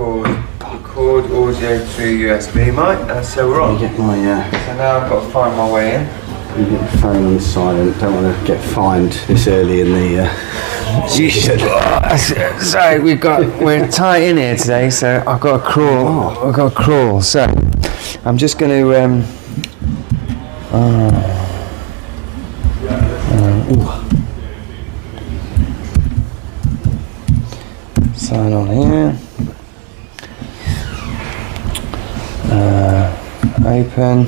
record audio through USB mic, so we're on. Get my, So now I've got to find my way in. Get the phone on silent. Don't want to get fined this early in the. So we're tight in here today. So I've got to crawl. I've got to crawl. So I'm just going to. Sign on here. Open.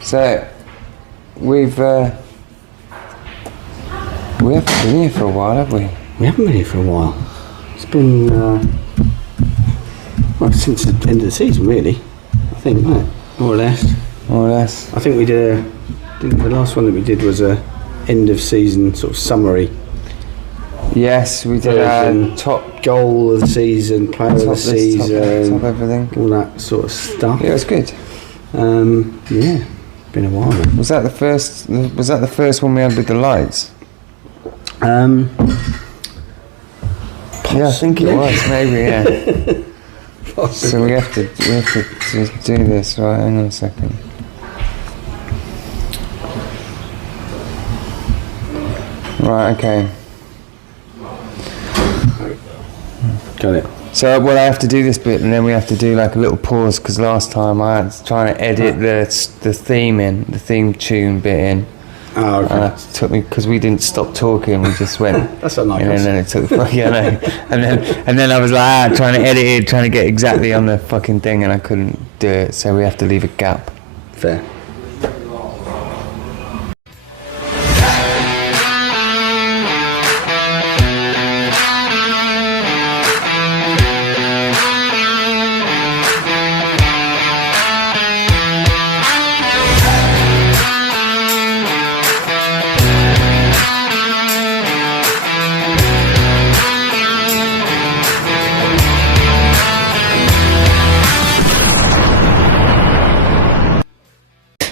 So we haven't been here for a while, have we? We haven't been here for a while. It's been since the end of the season, really. I think, isn't it? More or less. More or less. I think we did. The last one that we did was a end of season sort of summary. Yes, we did our top goal of the season, player of the season, top everything, all that sort of stuff. Yeah, it was good. Yeah, been a while. Now. Was that the first one we had with the lights? Yeah, I think it was. Maybe, yeah. So we have to do this. Right, hang on a second. Right, okay. Got it. So, I have to do this bit, and then we have to do like a little pause because last time I was trying to edit the theme tune bit in. Oh, okay. And it took me because we didn't stop talking. We just went. That's not like us. And then it took. Yeah, no. And then I was like trying to edit it, trying to get exactly on the fucking thing, and I couldn't do it. So we have to leave a gap. Fair.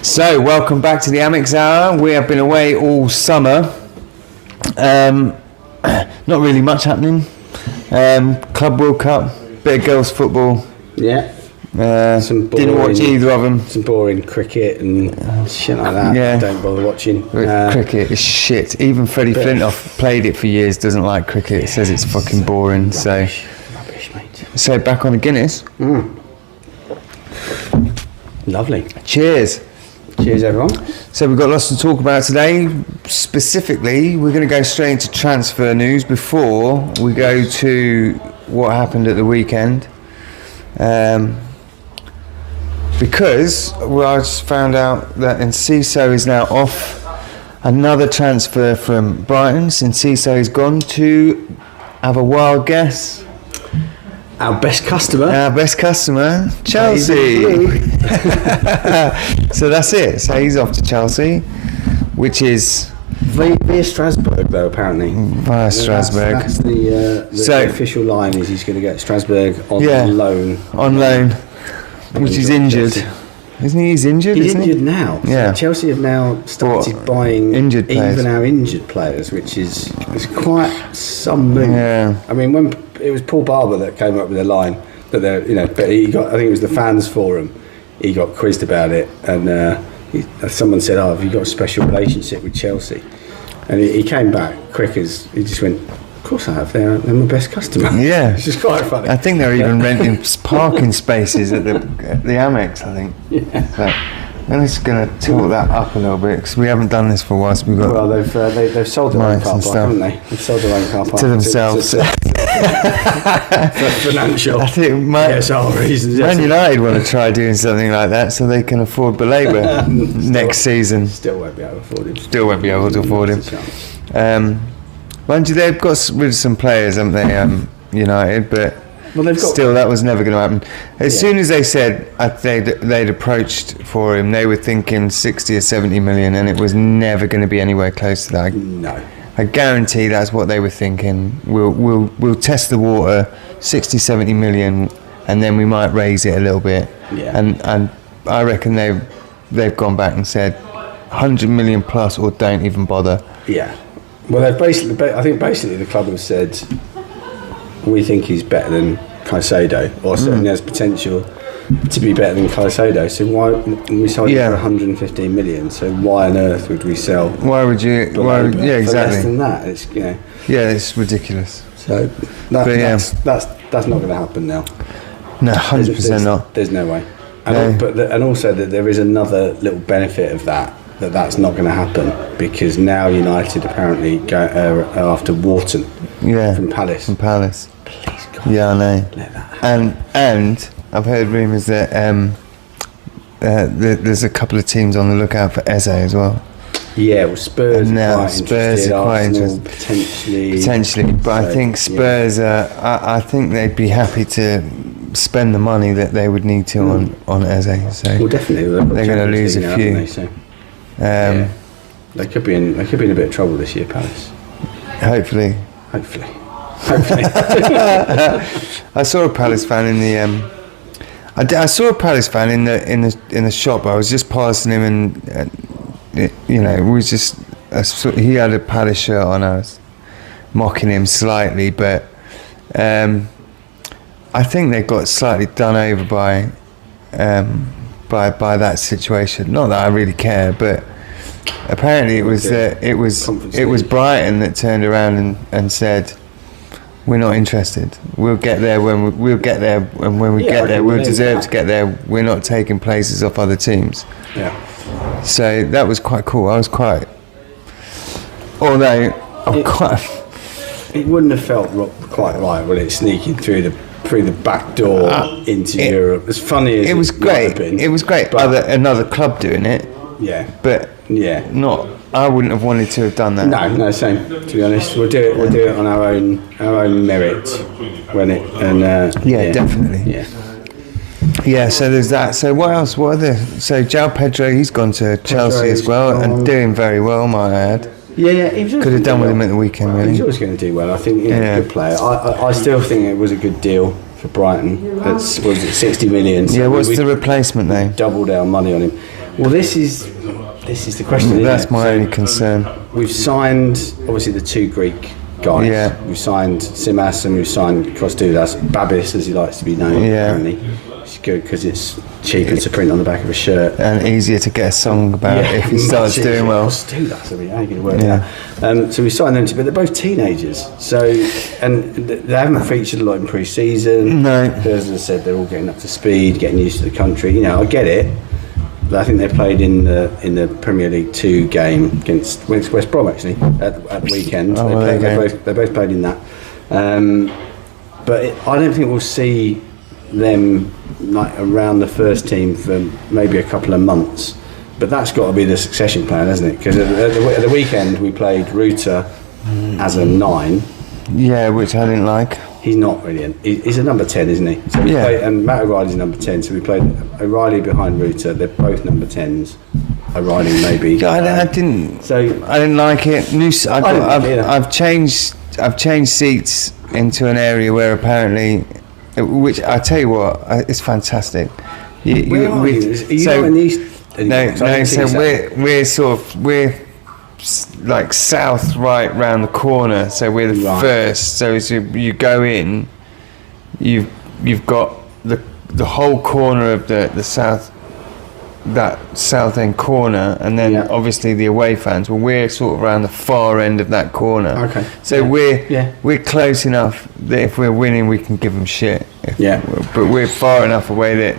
So, welcome back to the Amex Hour. We have been away all summer. Not really much happening. Club World Cup, bit of girls' football. Yeah. Didn't watch either of them. Some boring cricket and shit like that. Yeah. Don't bother watching. Cricket is shit. Even Freddie Flintoff played it for years, doesn't like cricket. Yeah, says it's fucking boring. Rubbish, mate. So back on the Guinness. Lovely. Cheers. Cheers, everyone. So we've got lots to talk about today. Specifically, we're going to go straight into transfer news before we go to what happened at the weekend. Because I just found out that Enciso is now off. Another transfer from Brighton. Enciso is gone to, have a wild guess. Our best customer, Chelsea. So that's it. So he's off to Chelsea, which is via Strasbourg, though, apparently. Via Strasbourg. That's the official line is he's going to get Strasbourg on loan. On loan, which is injured. Chelsea. Isn't he? He's injured. He's injured now. So yeah. Chelsea have now started buying injured players. Even our injured players, which is quite some move. Yeah. I mean, when it was Paul Barber that came up with the line, but he got. I think it was the fans forum. He got quizzed about it, and someone said, "Oh, have you got a special relationship with Chelsea?" And he came back quick as he just went. Of course I have. They're my best customer. Yeah, it's just quite funny. I think they're even renting parking spaces at the Amex. I think. Yeah. So I'm just going to tilt that up a little bit because we haven't done this for a while. So we've got. Well, they've sold their own car park, haven't they? They've sold their own car park to themselves for financial. I think reasons. Man United want to try doing something like that so they can afford Belabor next season. Still won't be able to afford him. Mind you, they've got rid of some players, haven't they, United, but still that was never going to happen. As soon as they said they'd approached for him, they were thinking 60 or 70 million, and it was never going to be anywhere close to that. No. I guarantee that's what they were thinking. We'll test the water, 60, 70 million, and then we might raise it a little bit. Yeah. And I reckon they've gone back and said 100 million plus or don't even bother. Yeah. Well, I think basically the club have said we think he's better than Caicedo, or certainly has potential to be better than Caicedo. So why we sold it for 115 million? So why on earth would we sell? Why would you? For Exactly. less than that, it's Yeah, it's ridiculous. So that's not going to happen now. No, 100% not. There's no way. And also that there is another little benefit of that's not going to happen, because now United apparently are after Wharton from Palace. Please God. Yeah, I know. Let that happen. And I've heard rumours that there's a couple of teams on the lookout for Eze as well. Yeah, well, Spurs are quite interested. Potentially, but I think Spurs I think they'd be happy to spend the money that they would need to on Eze. So well, definitely they're going to lose a few. They could be in a bit of trouble this year, Palace. Hopefully. I saw a Palace fan in the. I saw a Palace fan in the shop. I was just passing him, and we was just. He had a Palace shirt on. I was mocking him slightly, but I think they got slightly done over by that situation. Not that I really care, but apparently it was Brighton that turned around and said, "We're not interested. We'll get there when we get there, and when we get there, we'll deserve to get there. We're not taking places off other teams." Yeah. So that was quite cool. I was quite. Although it wouldn't have felt quite right, would it? Sneaking through the back door into Europe. As funny as it was great. It was great. Another club doing it. Yeah. But not. I wouldn't have wanted to have done that. No, same. To be honest, we'll do it on our own merit when it definitely. Yeah. So there's that. So what else? What other? So João Pedro, he's gone to Chelsea as well and doing very well, might I add. Yeah. He was could have done with him at the weekend. Really. He's always going to do well. I think he's a good player. I still think it was a good deal for Brighton. Was it 60 million? So what's the replacement though? Doubled our money on him. Well, this is the question. That's my only concern. We've signed obviously the two Greek guys. Yeah. We've signed Simas and we've signed Kostoudas, Babis as he likes to be known. Yeah. Apparently, it's good because it's cheaper to print on the back of a shirt and easier to get a song about if he starts doing well. Kostoudas, I mean, how are you going to work that? So we signed them, but they're both teenagers. So and they haven't featured a lot in pre-season. No. As I said, they're all getting up to speed, getting used to the country. I get it. I think they played in the Premier League 2 game against West Brom actually at the weekend. They both played in that, but I don't think we'll see them like around the first team for maybe a couple of months. But that's got to be the succession plan, hasn't it? Because at the weekend we played Ruta as a 9. Yeah, which I didn't like. He's not really. He's a number 10, isn't he? So and Matt O'Reilly's number 10. So we played O'Reilly behind Ruta. They're both number 10s. O'Reilly maybe. I didn't. So I didn't like it. I've changed seats into an area where apparently, which I tell you what, it's fantastic. Where are you? Are you not in the east? No. So we're like south, right round the corner. So we're the first. So as you go in, you've got the whole corner of the south, that south end corner, and then obviously the away fans. Well, we're sort of around the far end of that corner. Okay. So we're close enough that if we're winning, we can give them shit. But we're far enough away that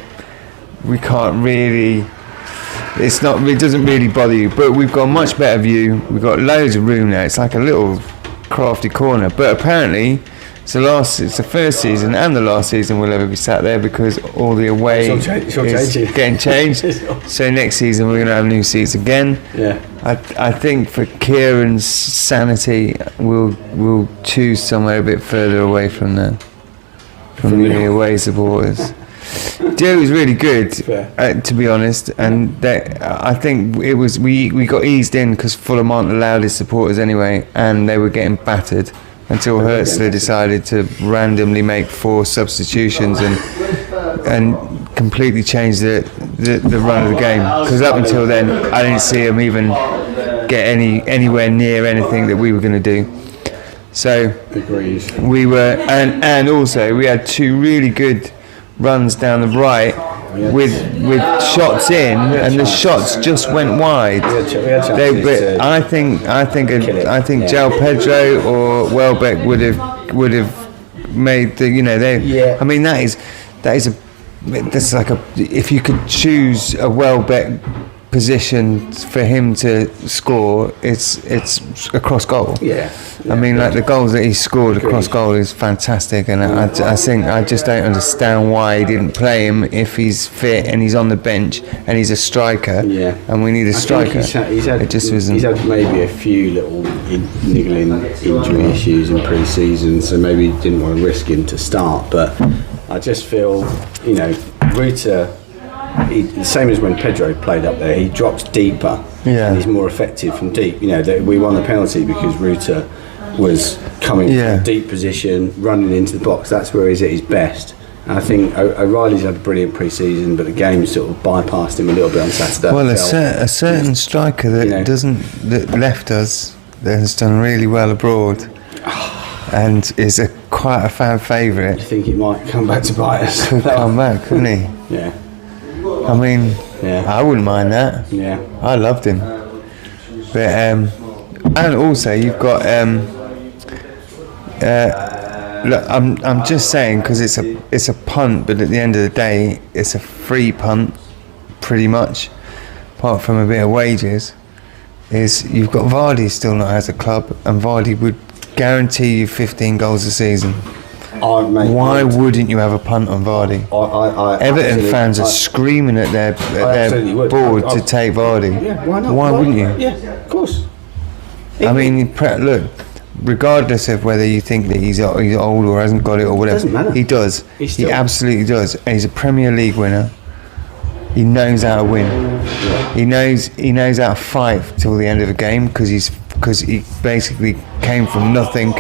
we can't really. It doesn't really bother you, but we've got a much better view. We've got loads of room there. It's like a little crafty corner. But apparently, it's the first season and the last season we'll ever be sat there because all the away is getting changed. So next season we're going to have new seats again. Yeah. I think for Kieran's sanity, we'll choose somewhere a bit further away from the away supporters. Joe was really good, to be honest, and I think it was we got eased in because Fulham aren't allowed his supporters anyway, and they were getting battered until Hertzler decided to randomly make 4 substitutions and completely change the run of the game. Because up until then, I didn't see him even get anywhere near anything that we were going to do. So agrees. we were, and also we had 2 really good runs down the right with shots in, and the shots just went wide. I think João Pedro or Welbeck would have made the, I mean that's like if you could choose a Welbeck position for him to score, it's across goal. I mean, like the goals that he scored across goal is fantastic, and I think I just don't understand why he didn't play him if he's fit and he's on the bench and he's a striker. And we need a striker. He's had maybe a few little niggling injury issues in pre-season, so maybe he didn't want to risk him to start. But I just feel, Ruta, the same as when Pedro played up there, he drops deeper and he's more effective from deep. We won the penalty because Ruta was coming from a deep position, running into the box. That's where he's at his best. And I think O'Reilly's had a brilliant pre-season, but the game sort of bypassed him a little bit on Saturday. Well, a certain striker that left us, that has done really well abroad, and is quite a fan favourite. You think he might come back to bite us? Could come back, couldn't he? Yeah. I mean, I wouldn't mind that. Yeah. I loved him. But and also you've got look, I'm just saying, because it's a punt, but at the end of the day, it's a free punt, pretty much, apart from a bit of wages. Is you've got Vardy still not as a club, and Vardy would guarantee you 15 goals a season. Why wouldn't you have a punt on Vardy? Everton fans are screaming at their board to take Vardy. Yeah, why not? Why wouldn't you? Yeah, of course. I mean, look, regardless of whether you think that he's old or hasn't got it or whatever, doesn't matter. he does. He absolutely does. And he's a Premier League winner. He knows how to win. He knows how to fight till the end of the game because he basically came from nothing.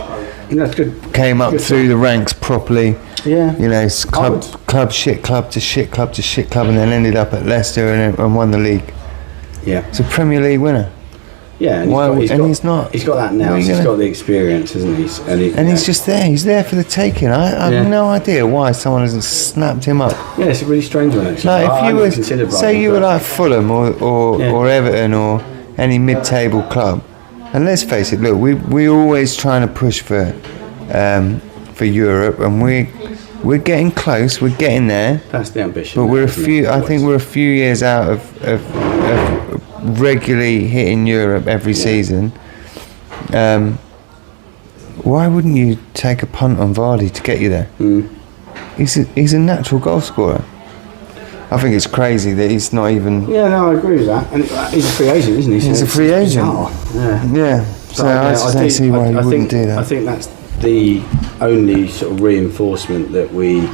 That's good. Came up through the ranks properly. Yeah. Club shit club to shit club to shit club, and then ended up at Leicester and won the league. Yeah. It's a Premier League winner. Yeah, he's not. He's got that now. He's got the experience, hasn't he? And he's just there. He's there for the taking. I have no idea why someone hasn't snapped him up. Yeah, it's a really strange one actually. Like if you were like Fulham or Everton or any mid-table club, and let's face it, look, we're always trying to push for Europe, and we're getting close. We're getting there. That's the ambition. But I think we're a few years out of regularly hitting Europe every season. Why wouldn't you take a punt on Vardy to get you there? He's a natural goal scorer. I think it's crazy that he's not even. Yeah, no, I agree with that. And he's a free agent, isn't he? He's a free agent. Yeah. So I just don't see why he wouldn't do that. I think that's the only sort of reinforcement that we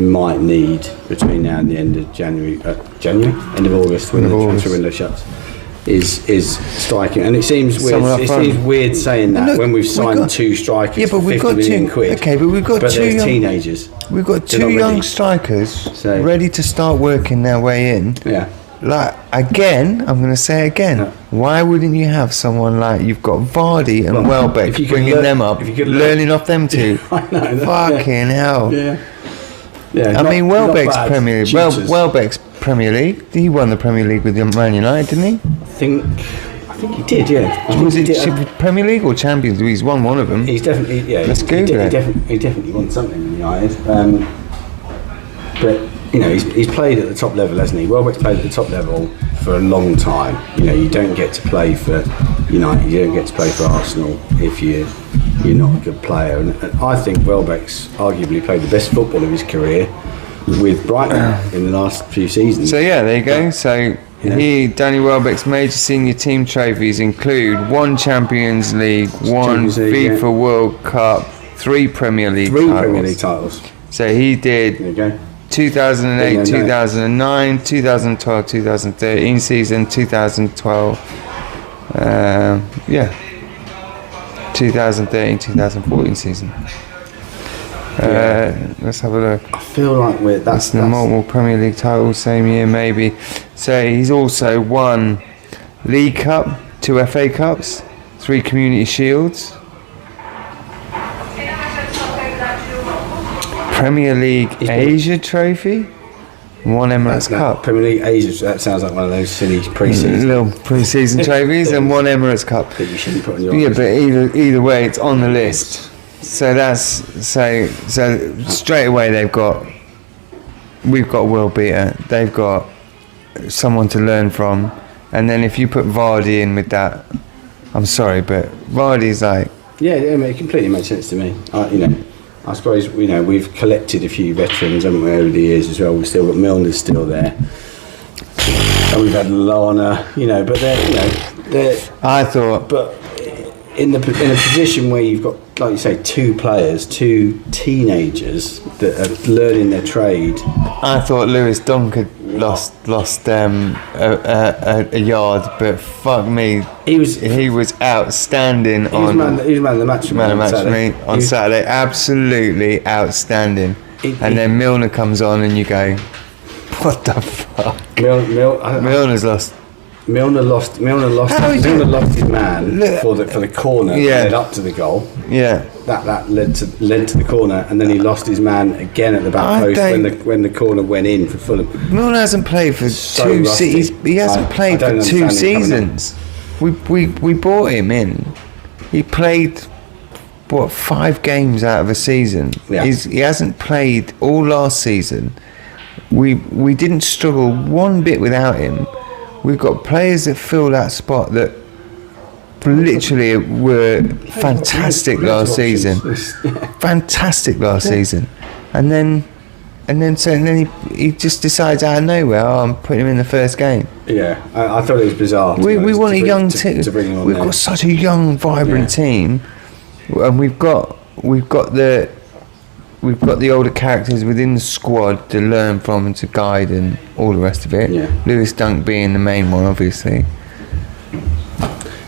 might need between now and the end of January, end of August, when the transfer window shuts, is striking. And it seems weird. It seems weird saying that when we've signed 2 strikers. Yeah, but we've got 2 quid. Okay, but we've got 2 teenagers. We've got 2 young strikers ready to start working their way in. Yeah. Like, again, I'm going to say again, why wouldn't you have someone like you've got Vardy and Welbeck bringing them up, learning off them 2? I know. Fucking hell. Yeah. I mean, Welbeck's Premier League. Welbeck's Premier League. He won the Premier League with Man United, didn't he? I think he did. Yeah. Was it Premier League or Champions League? He's won one of them. He's definitely. Yeah. Let's Google it. He definitely won something in United. But he's played at the top level, hasn't he? Welbeck's played at the top level for a long time. You don't get to play for United. You don't get to play for Arsenal if you're not a good player. And I think Welbeck's arguably played the best football of his career with Brighton in the last few seasons. So yeah, there you go. So Danny Welbeck's major senior team trophies include 1 Champions League, 1 FIFA World Cup, 3 Premier League titles. So he did. There you go. 2008, 2009, 2012, 2013 season, 2012, 2013, 2014 season. Let's have a look. I feel like that's the multiple Premier League titles same year maybe. So he's also won League Cup, 2 FA Cups, 3 Community Shields, Premier League Asia trophy, one Emirates Cup. Premier League Asia, that sounds like one of those silly pre-season. Little pre-season trophies and one Emirates Cup. That you shouldn't put on your list. But either way, it's on the list. So so straight away we've got a world beater. They've got someone to learn from, and then if you put Vardy in with that, I'm sorry, but Vardy's like. Yeah, I mean, it completely makes sense to me. I suppose we've collected a few veterans, haven't we, over the years as well. We've still got Milner's still there, and we've had Lana, but they're. I thought, but in a position where you've got, like you say, two teenagers that are learning their trade. I thought Lewis Dunk had lost a yard, but fuck me, he was outstanding. He was man of the match. On Saturday, absolutely outstanding. And then Milner comes on, and you go, what the fuck? Milner's lost. Milner lost his man for the corner that led up to the goal. Yeah. That led to the corner, and then he lost his man again at the back post when the corner went in for Fulham. Milner hasn't played for 2 seasons. He hasn't played for 2 seasons. We brought him in. He played 5 games out of a season. Yeah. He hasn't played all last season. We didn't struggle one bit without him. We've got players that fill that spot that literally were fantastic last season. Fantastic last season. And then he just decides out of nowhere, I'm putting him in the first game. Yeah, I thought it was bizarre. We want a young team. We've got such a young, vibrant team, and we've got the older characters within the squad to learn from and to guide and all the rest of it. Yeah. Lewis Dunk being the main one, obviously.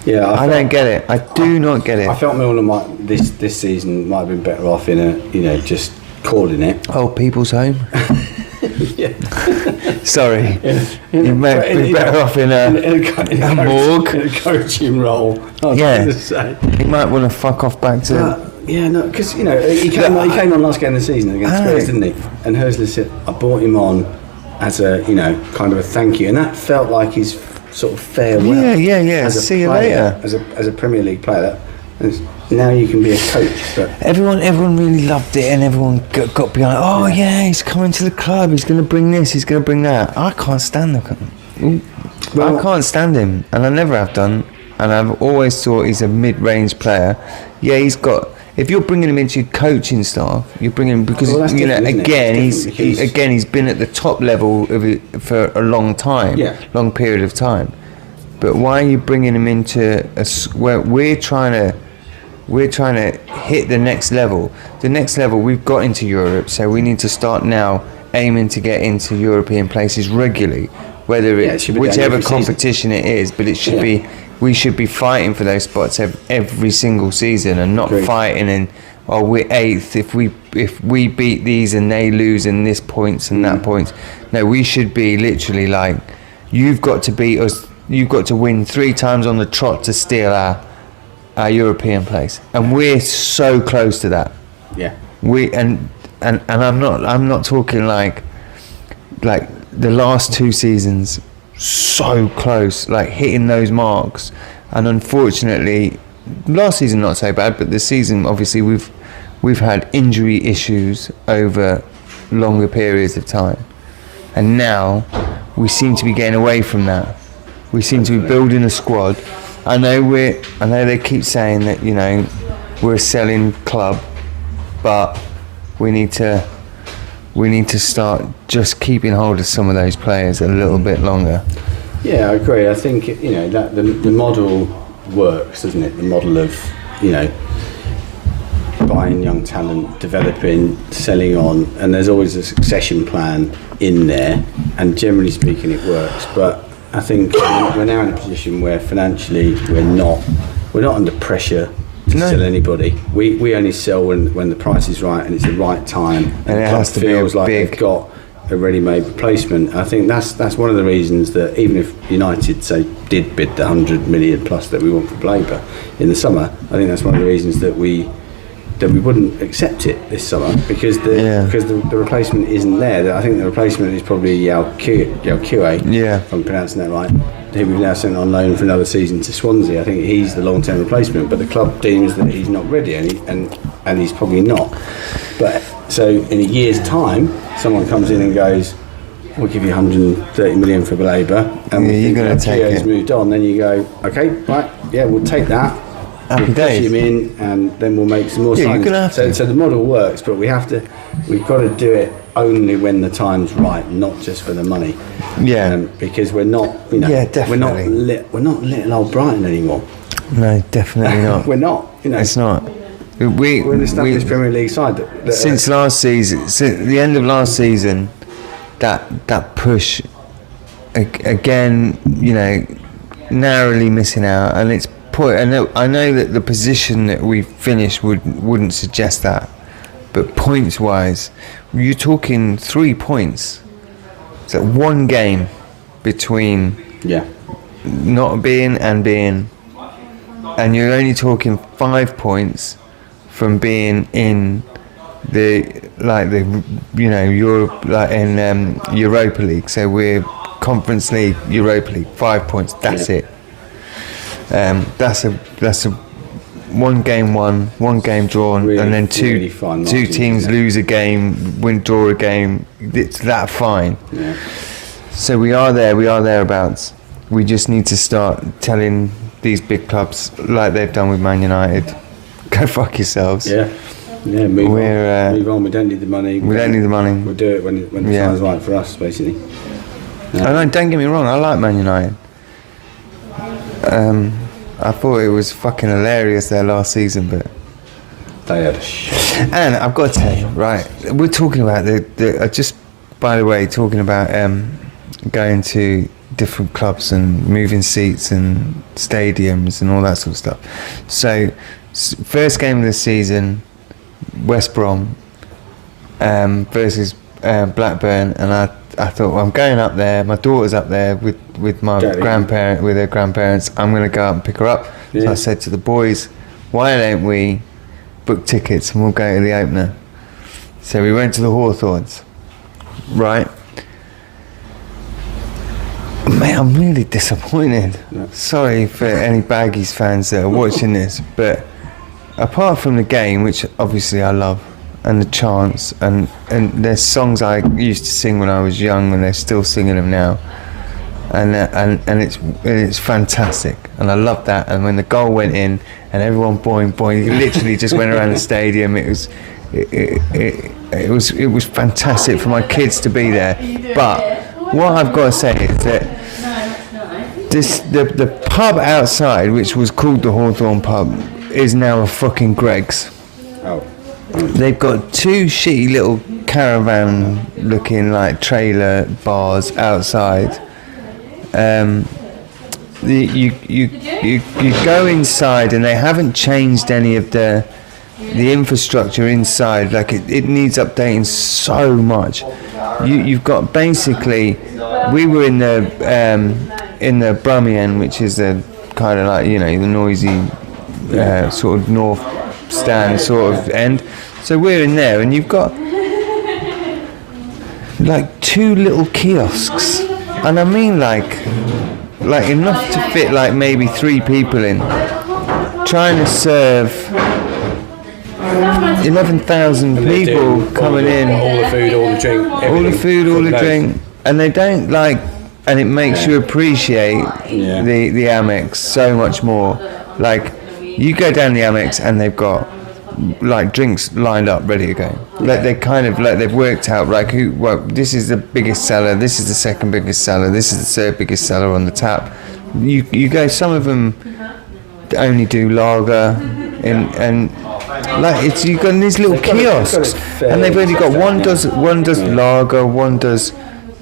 Yeah, I don't get it. I do not get it. I felt Milner this season might have been better off in just calling it. Oh, people's home. Yeah. Sorry. You might be better off in a morgue. In a coaching role. Yeah. He might want to fuck off back to. Yeah, no, because he came on last game of the season against Spurs, didn't he? And Hösler said, I brought him on as a kind of a thank you, and that felt like his sort of farewell. Yeah. See you later. As a Premier League player, now you can be a coach. But everyone really loved it, and everyone got behind. Oh yeah, he's coming to the club. He's going to bring this. He's going to bring that. I can't stand I can't stand him, and I never have done. And I've always thought he's a mid-range player. Yeah, he's got. If you're bringing him into your coaching staff, you're bringing him because he's been at the top level of it for a long time, long period of time. But why are you bringing him into where we're trying to hit the next level? The next level we've got into Europe, so we need to start now aiming to get into European places regularly, whether it's whichever competition it is. But it should be. We should be fighting for those spots every single season, and not fighting and we're 8th if we beat these and they lose in this points and that points. No, we should be literally like, you've got to beat us. You've got to win 3 times on the trot to steal our European place, and we're so close to that. Yeah. And I'm not talking like the last 2 seasons. So close, like hitting those marks, and unfortunately last season not so bad, but this season obviously we've had injury issues over longer periods of time, and now we seem to be getting away from that. We seem to be building a squad. I know they keep saying that we're a selling club, but we need to start just keeping hold of some of those players a little bit longer. Yeah, I agree. I think that the model works, doesn't it? The model of buying young talent, developing, selling on, and there's always a succession plan in there. And generally speaking, it works. But I think we're now in a position where financially we're not under pressure to sell anybody. We only sell when the price is right and it's the right time, and it has to feels like they've got a ready-made replacement. I think that's one of the reasons that even if United did bid the 100 million plus that we want for Blaber in the summer, I think that's one of the reasons that we then we wouldn't accept it this summer because the replacement isn't there. I think the replacement is probably Yao Kue, if I'm pronouncing that right, who we've now sent on loan for another season to Swansea. I think he's the long-term replacement, but the club deems that he's not ready, and he's probably not. But so in a year's time, someone comes in and goes, we'll give you 130 million for Baleba, and you're going to take Keogh's moved on, then you go, okay, right, yeah, we'll take that. Happy We'll days. push him in, and then we'll make some more Yeah, signings. you're gonna have to. So the model works, but we've got to do it only when the time's right, not just for the money. Yeah. Because we're not, definitely. we're not little old Brighton anymore. No, definitely not. We're not. It's not. We're an established Premier League side. Since last season, since the end of last season, that push again, narrowly missing out, and it's. I know that the position that we finished wouldn't suggest that, but points wise, you're talking 3 points. It's like one game between not being and being, and you're only talking 5 points from being in Europa League. So we're Conference League, Europa League, 5 points. That's it. That's a one game won, one game drawn, Really, and then two really teams lose a game, draw a game. It's that fine. Yeah. So we are thereabouts. We just need to start telling these big clubs, like they've done with Man United, go fuck yourselves. Yeah. Move on. We don't need the money. We don't need the money. We'll do it when the time's right for us, basically. And don't get me wrong, I like Man United. I thought it was fucking hilarious their last season, but they had a shit. And I've got to tell you, right, we're talking about just by the way, talking about going to different clubs and moving seats and stadiums and all that sort of stuff. So first game of the season, West Brom versus Blackburn, and I thought, well, I'm going up there. My daughter's up there with my her grandparents. I'm going to go up and pick her up. Yeah. So I said to the boys, why don't we book tickets and we'll go to the opener? So we went to the Hawthorns, right? Mate, I'm really disappointed. Yeah. Sorry for any Baggies fans that are watching this, but apart from the game, which obviously I love, and the chants, and there's songs I used to sing when I was young, and they're still singing them now, and it's fantastic, and I love that. And when the goal went in, and everyone boing, it literally just went around the stadium. It was fantastic for my kids to be there. But what I've got to say is that the pub outside, which was called the Hawthorn pub, is now a fucking Greg's. Oh. They've got two shitty little caravan looking like trailer bars outside. You go inside and they haven't changed any of the infrastructure inside. Like it needs updating so much. You've got basically, we were in the Brummy end, which is the kind of like, the noisy sort of north stand sort of end. So we're in there, and you've got like two little kiosks, and I mean like enough to fit like maybe 3 people in, trying to serve 11,000 people coming in. All the food, all the drink, all the drink, and they don't and it makes you appreciate the Amex so much more. Like, you go down the Amex and they've got like drinks lined up ready to go. Like they kind of they've worked out this is the biggest seller, this is the second biggest seller, this is the third biggest seller on the tap. You go, some of them only do lager, and like you've got these little kiosks, and they've only got one does lager, one does.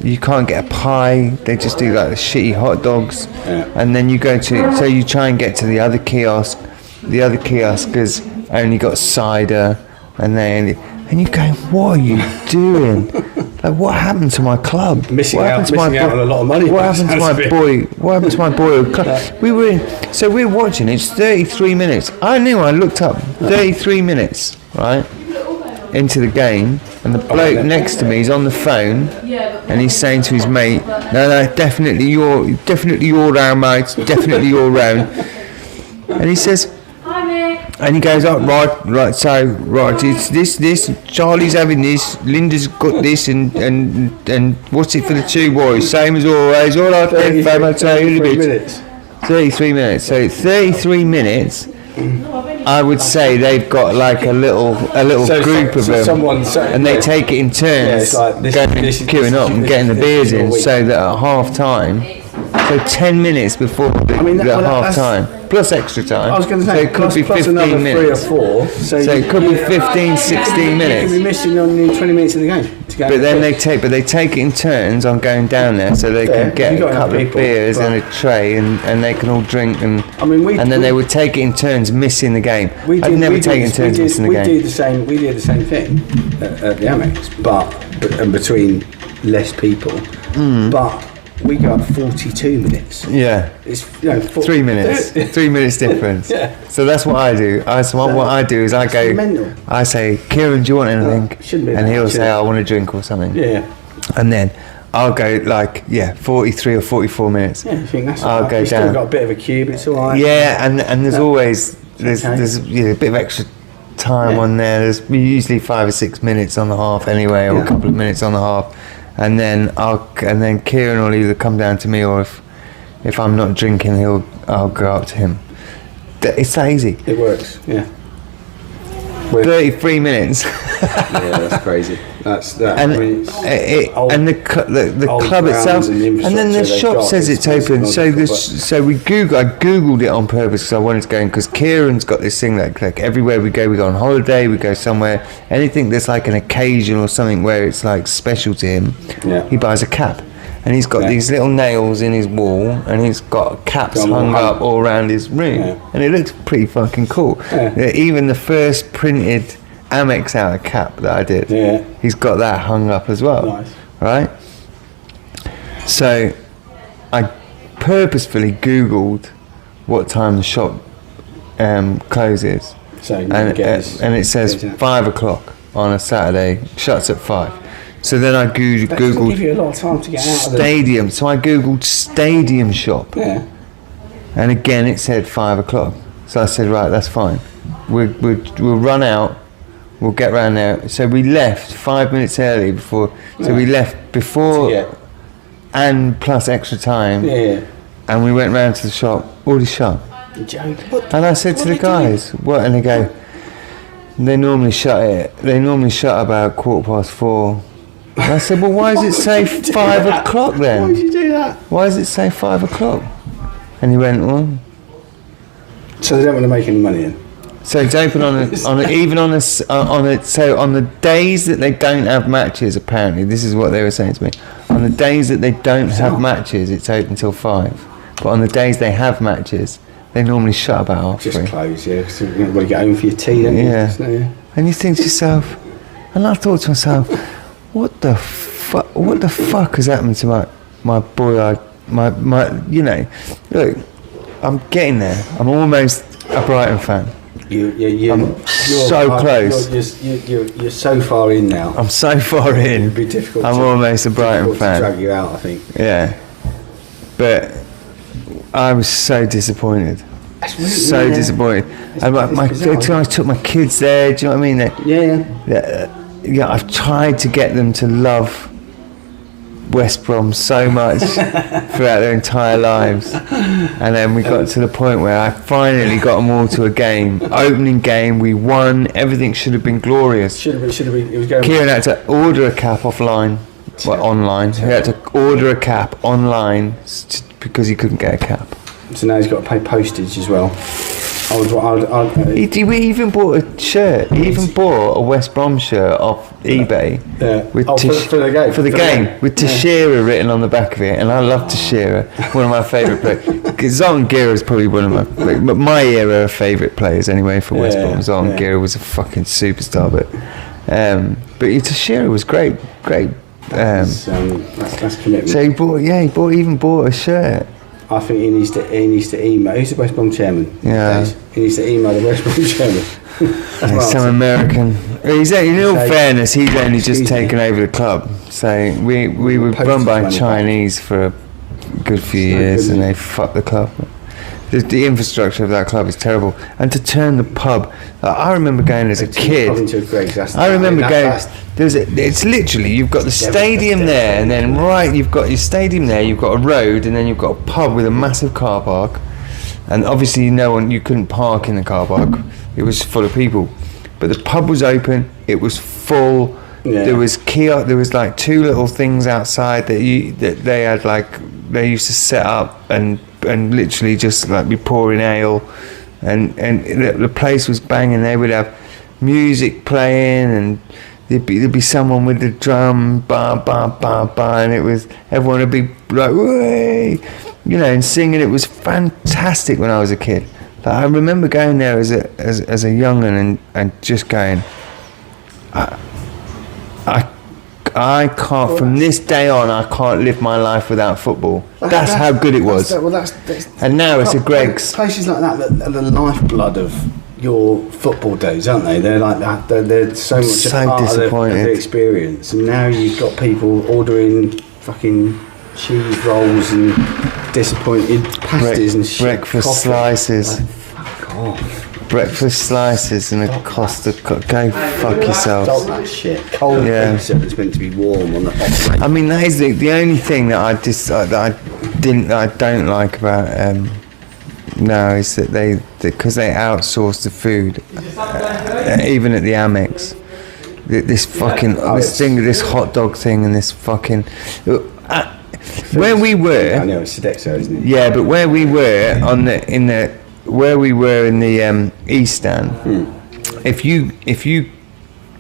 You can't get a pie. They just do like the shitty hot dogs, and then you you try and get to the other kiosk. The other kiosk has only got cider, and you go, what are you doing? Like, what happened to my club? Missing out on a lot of money. What happened to my boy? What happened to my boy? We were in. So we're watching. It's 33 minutes. I looked up 33 minutes, right, into the game, and the bloke next to me is on the phone, and he's saying to his mate, no, definitely you're round, mate, definitely you're round. And he says, and he goes, oh, right, it's this, Charlie's having this, Linda's got this, and what's it for the two boys? Same as always, all right then, fam, I'll tell you in a bit. 33 minutes. So 33 minutes, I would say they've got like a little group of them, and they take it in turns, queuing up and getting the beers in, so that at half time, so 10 minutes before the half time, plus extra time. I was going to say, so it could be 15 minutes. 3 or 4. So it could be 15, 16 minutes. You could be missing on 20 minutes of the game. But then they take it in turns on going down there, so they can get a couple of beers and a tray, and they can all drink, and then they would take it in turns missing the game. I've never taken in turns missing the game. We did the same thing at the Amex, but between less people, but we go up 42 minutes. Yeah. It's 3 minutes. 3 minutes difference. Yeah. So that's what I do. What I do is I go. Mental. I say, Kieran, do you want anything? And he'll say, I want a drink or something. Yeah. And then I'll go 43 or 44 minutes. Yeah, I think that's. I'll go down. Still got a bit of a cube. It's all right. Yeah, and there's always there's a bit of extra time on there. There's usually 5 or 6 minutes on the half anyway, or a couple of minutes on the half. And then Kieran will either come down to me, or if I'm not drinking, I'll go up to him. It's that easy. It works, yeah. 33 minutes. Yeah, that's crazy. That's and the club itself, and then the shop says it's open. So I googled it on purpose because I wanted to go in, because Kieran's got this thing that like everywhere we go on holiday, we go somewhere, anything that's like an occasion or something where it's like special to him, he buys a cap. And he's got these little nails in his wall, and he's got caps hung up all around his room, and it looks pretty fucking cool. Even the first printed Amex out of cap that I did, he's got that hung up as well. Nice. Right? So I purposefully googled what time the shop closes, and it says 5 o'clock on a Saturday, shuts at 5. So then I googled give you a lot of time to get out stadium. So I googled stadium shop. Yeah. And again it said 5 o'clock. So I said, right, that's fine. We'll run out. We'll get round there. So we left 5 minutes early before. So we left before and plus extra time. Yeah. And we went round to the shop. Already shut. And I said to the guys, what? And they go, they normally shut about 4:15. And I said, well, why does it say 5 o'clock then? Why did you do that? Why does it say 5 o'clock? And he went, well. So they don't want to make any money in. So it's open on the days that they don't have matches. Apparently, this is what they were saying to me. On the days that they don't have matches, it's open till 5. But on the days they have matches, they normally shut about 3:30. Just close, yeah. Because you want to get home for your tea, don't you? Yeah. So, And you think to yourself, and I thought to myself, what the fuck has happened to my boy? Look, I'm getting there. I'm almost a Brighton fan. I'm so close. You're so far in now. I'm so far in. It'd be difficult. I'm almost a Brighton fan. To drag you out, I think. Yeah, but I was so disappointed. So disappointed. And I took my kids there. Do you know what I mean? Yeah, I've tried to get them to love West Brom so much throughout their entire lives, and then we got to the point where I finally got them all to a game. Opening game, we won. Everything should have been glorious. Should have been. It was going. Kieran had to order a cap online. Well, online. He had to order a cap online because he couldn't get a cap. So now he's got to pay postage as well. He even bought a shirt. He even bought a West Brom shirt off eBay. Yeah. For the game. With Teixeira written on the back of it, and I love Teixeira, one of my favourite players. Zoltan Gera is probably one of my era of favourite players anyway for West Brom. Zoltan Gera was a fucking superstar, but Teixeira was great. That's commitment. So he even bought a shirt. I think he needs to email. Who's the West Brom chairman? Yeah. He needs to email the West Brom chairman. He's some American. In all fairness, he's only just taken over the club. So we were run by Chinese for a good few years, and they fucked the club. The infrastructure of that club is terrible, and to turn the pub. I remember going as a kid. I remember going. It's literally you've got the stadium there, and then you've got your stadium there. You've got a road, and then you've got a pub with a massive car park, and obviously you couldn't park in the car park. It was full of people, but the pub was open. It was full. Yeah. There was kiosk. There was like two little things outside that they had they used to set up and literally just like be pouring ale, and the place was banging. They would have music playing, and there'd be someone with the drum, and it was everyone would be like, "Way," and singing. It was fantastic when I was a kid. Like, I remember going there as a young'un and just going, I can't. From this day on, I can't live my life without football. That's how good it was. And now it's a Greg's. Places like that are the lifeblood of your football days, aren't they? They're like that. They're so much a part of the experience. And now you've got people ordering fucking cheese rolls and disappointed pasties and shit. Breakfast slices. Like, fuck off. Breakfast slices and a Costa. Go fuck yourself. Stop that shit. Cold pizza that's meant to be warm on the hot plate. I mean, that is the only thing that I don't like about now is that because they outsource the food, even at the Amex. This hot dog thing and this fucking. Where we were. I know it's Sodexo, isn't it? Yeah, but where we were in the East Stand, if you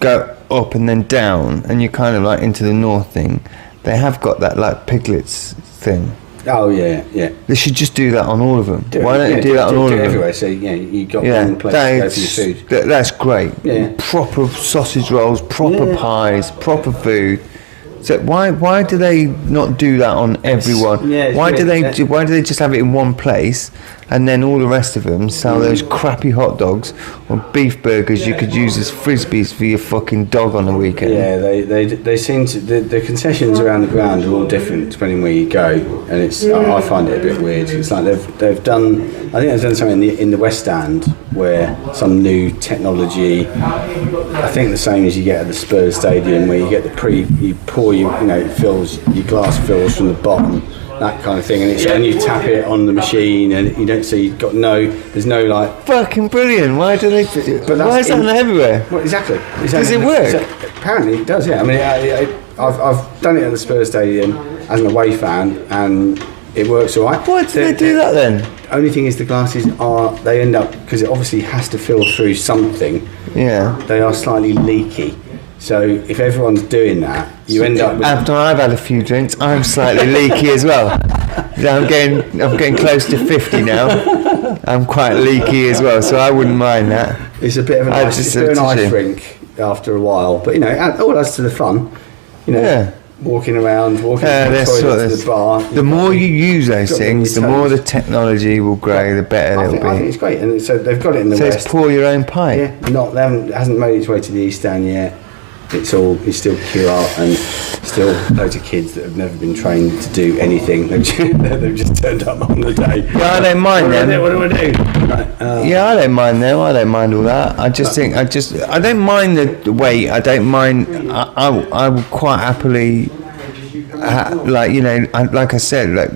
go up and then down and you're kind of like into the north thing, they have got that like piglets thing. Oh yeah. They should just do that on all of them. Why don't they do that on all of them? Everywhere. So you got one place to go for your food. That's great. Yeah. Proper sausage rolls, proper pies, proper food. So why do they not do that on everyone? Why do they just have it in one place, and then all the rest of them sell those crappy hot dogs or beef burgers you could use as frisbees for your fucking dog on the weekend? Yeah, they seem to the concessions around the ground are all different depending where you go, and I find it a bit weird. It's like they've done. I think they've done something in the West Stand where some new technology. I think the same as you get at the Spurs Stadium, where you get you pour it fills your glass fills from the bottom, that kind of thing, and you tap it on the machine, and you don't see there's no like fucking brilliant. Why do they? Why is that everywhere? Well, exactly. Does it work? Apparently it does. Yeah. I mean, I've done it at the Spurs Stadium as an away fan, and it works all right. Why do they do that then? Only thing is the glasses they end up, because it obviously has to fill through something. Yeah. They are slightly leaky. So if everyone's doing that, you end up with... After I've had a few drinks, I'm slightly leaky as well. I'm getting close to 50 now. I'm quite leaky as well, so I wouldn't mind that. It's a bit of an ice rink after a while, but all adds to the fun. Walking around, from the toilet to the bar. The more you use those things, the more the technology will grow, the better it'll be. I think it's great, and so they've got it in the West. So it's pour your own pie. Yeah, it hasn't made its way to the East Stand yet. It's still QR, and still loads of kids that have never been trained to do anything. They've just turned up on the day. Yeah, I don't mind them. What do I do? I don't mind them. I don't mind all that. I don't mind the wait. I don't mind. I would quite happily, like I said, like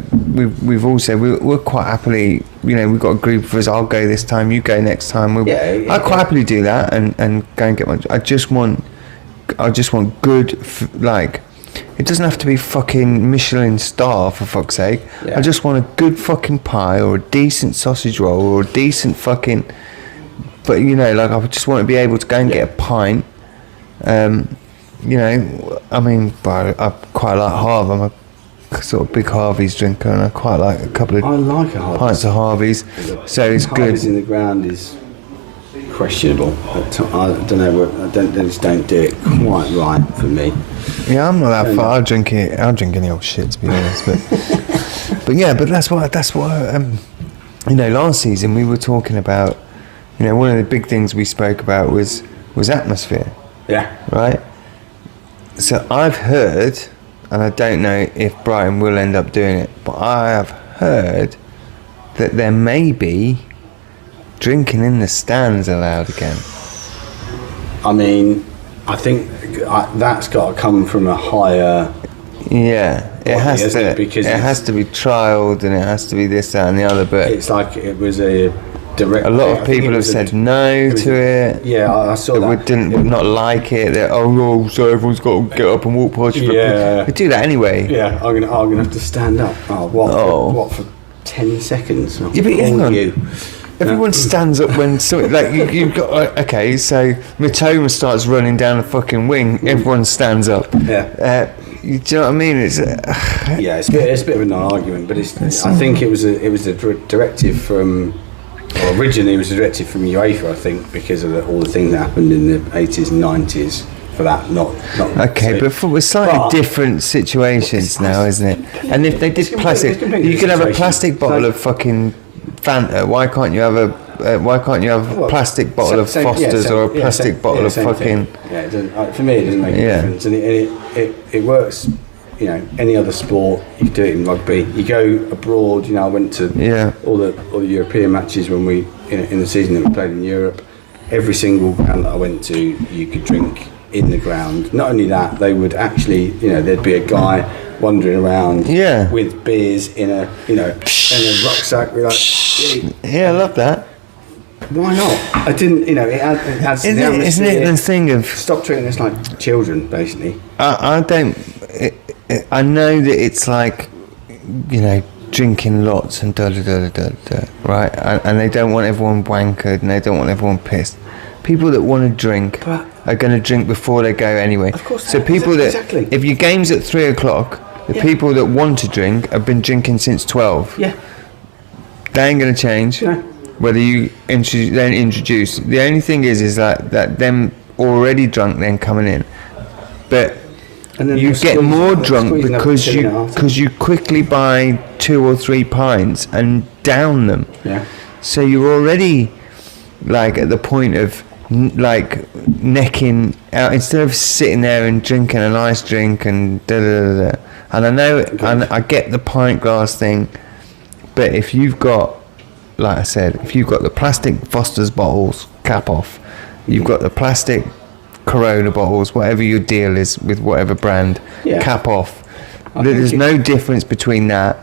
we've all said, we're quite happily. We've got a group of us. I'll go this time. You go next time. I quite happily do that and go and get my. I just want good, it doesn't have to be fucking Michelin star, for fuck's sake. Yeah. I just want a good fucking pie or a decent sausage roll or a decent fucking, but I just want to be able to go and get a pint. I quite like Harv. I'm a sort of big Harvey's drinker, and I quite like a couple of pints of Harvey's. So it's good. Harvey's in the ground is questionable. I don't know. I just don't do it quite right for me. Yeah, I'm not that far. I'll drink any old shit, to be honest. But But that's what last season we were talking about. One of the big things we spoke about was atmosphere. Yeah. Right. So I've heard, and I don't know if Brighton will end up doing it, but I have heard that there may be drinking in the stands allowed again. I mean, I think that's got to come from a higher. Yeah, it has to. Because it has to be trialled, and it has to be this, that, and the other. But it's like it was a direct. A lot of people have said no to it. Yeah, I saw that. Would not like it. So everyone's got to get up and walk past you. Yeah, they do that anyway. Yeah, I'm gonna have to stand up. What for 10 seconds? Yeah, but hang on. Everyone stands up when you've got okay. So Matoma starts running down the fucking wing. Everyone stands up. Yeah. Do you know what I mean? It's yeah. It's a bit of an argument, but I think it was a directive from. Well, originally it was a directive from UEFA, I think, because of all the things that happened in the 80s and 90s. For that, not okay, but we're slightly different situations now, isn't it? And if they did plastic, you could have a plastic bottle of fucking Fanta. Why can't you have a plastic bottle of Foster's or a plastic bottle of fucking? Yeah, it doesn't, for me it doesn't make a difference, and it works. Any other sport, you do it in rugby. You go abroad. I went to all the European matches when we in the season that we played in Europe. Every single ground that I went to, you could drink in the ground. Not only that, they would actually, there'd be a guy wandering around with beers in a rucksack. I love that. Why not? I didn't, it adds to the atmosphere. Isn't it the thing of stop treating us like children, basically? I know that it's like, drinking lots and right? And they don't want everyone wankered and they don't want everyone pissed. People that want to drink are going to drink before they go anyway. Of course. So people exactly. If your game's at 3 o'clock, the people that want to drink have been drinking since 12. Yeah. They ain't going to change. No. Whether you then introduce. The only thing is that them already drunk then coming in. But you get more drunk because you quickly buy 2 or 3 pints and down them. Yeah. So you're already at the point of necking out instead of sitting there and drinking a nice drink and And I know, and I get the pint glass thing, but if you've got, like I said, if you've got the plastic Foster's bottles, cap off. You've got the plastic Corona bottles, whatever your deal is with whatever brand, cap off. There's no difference between that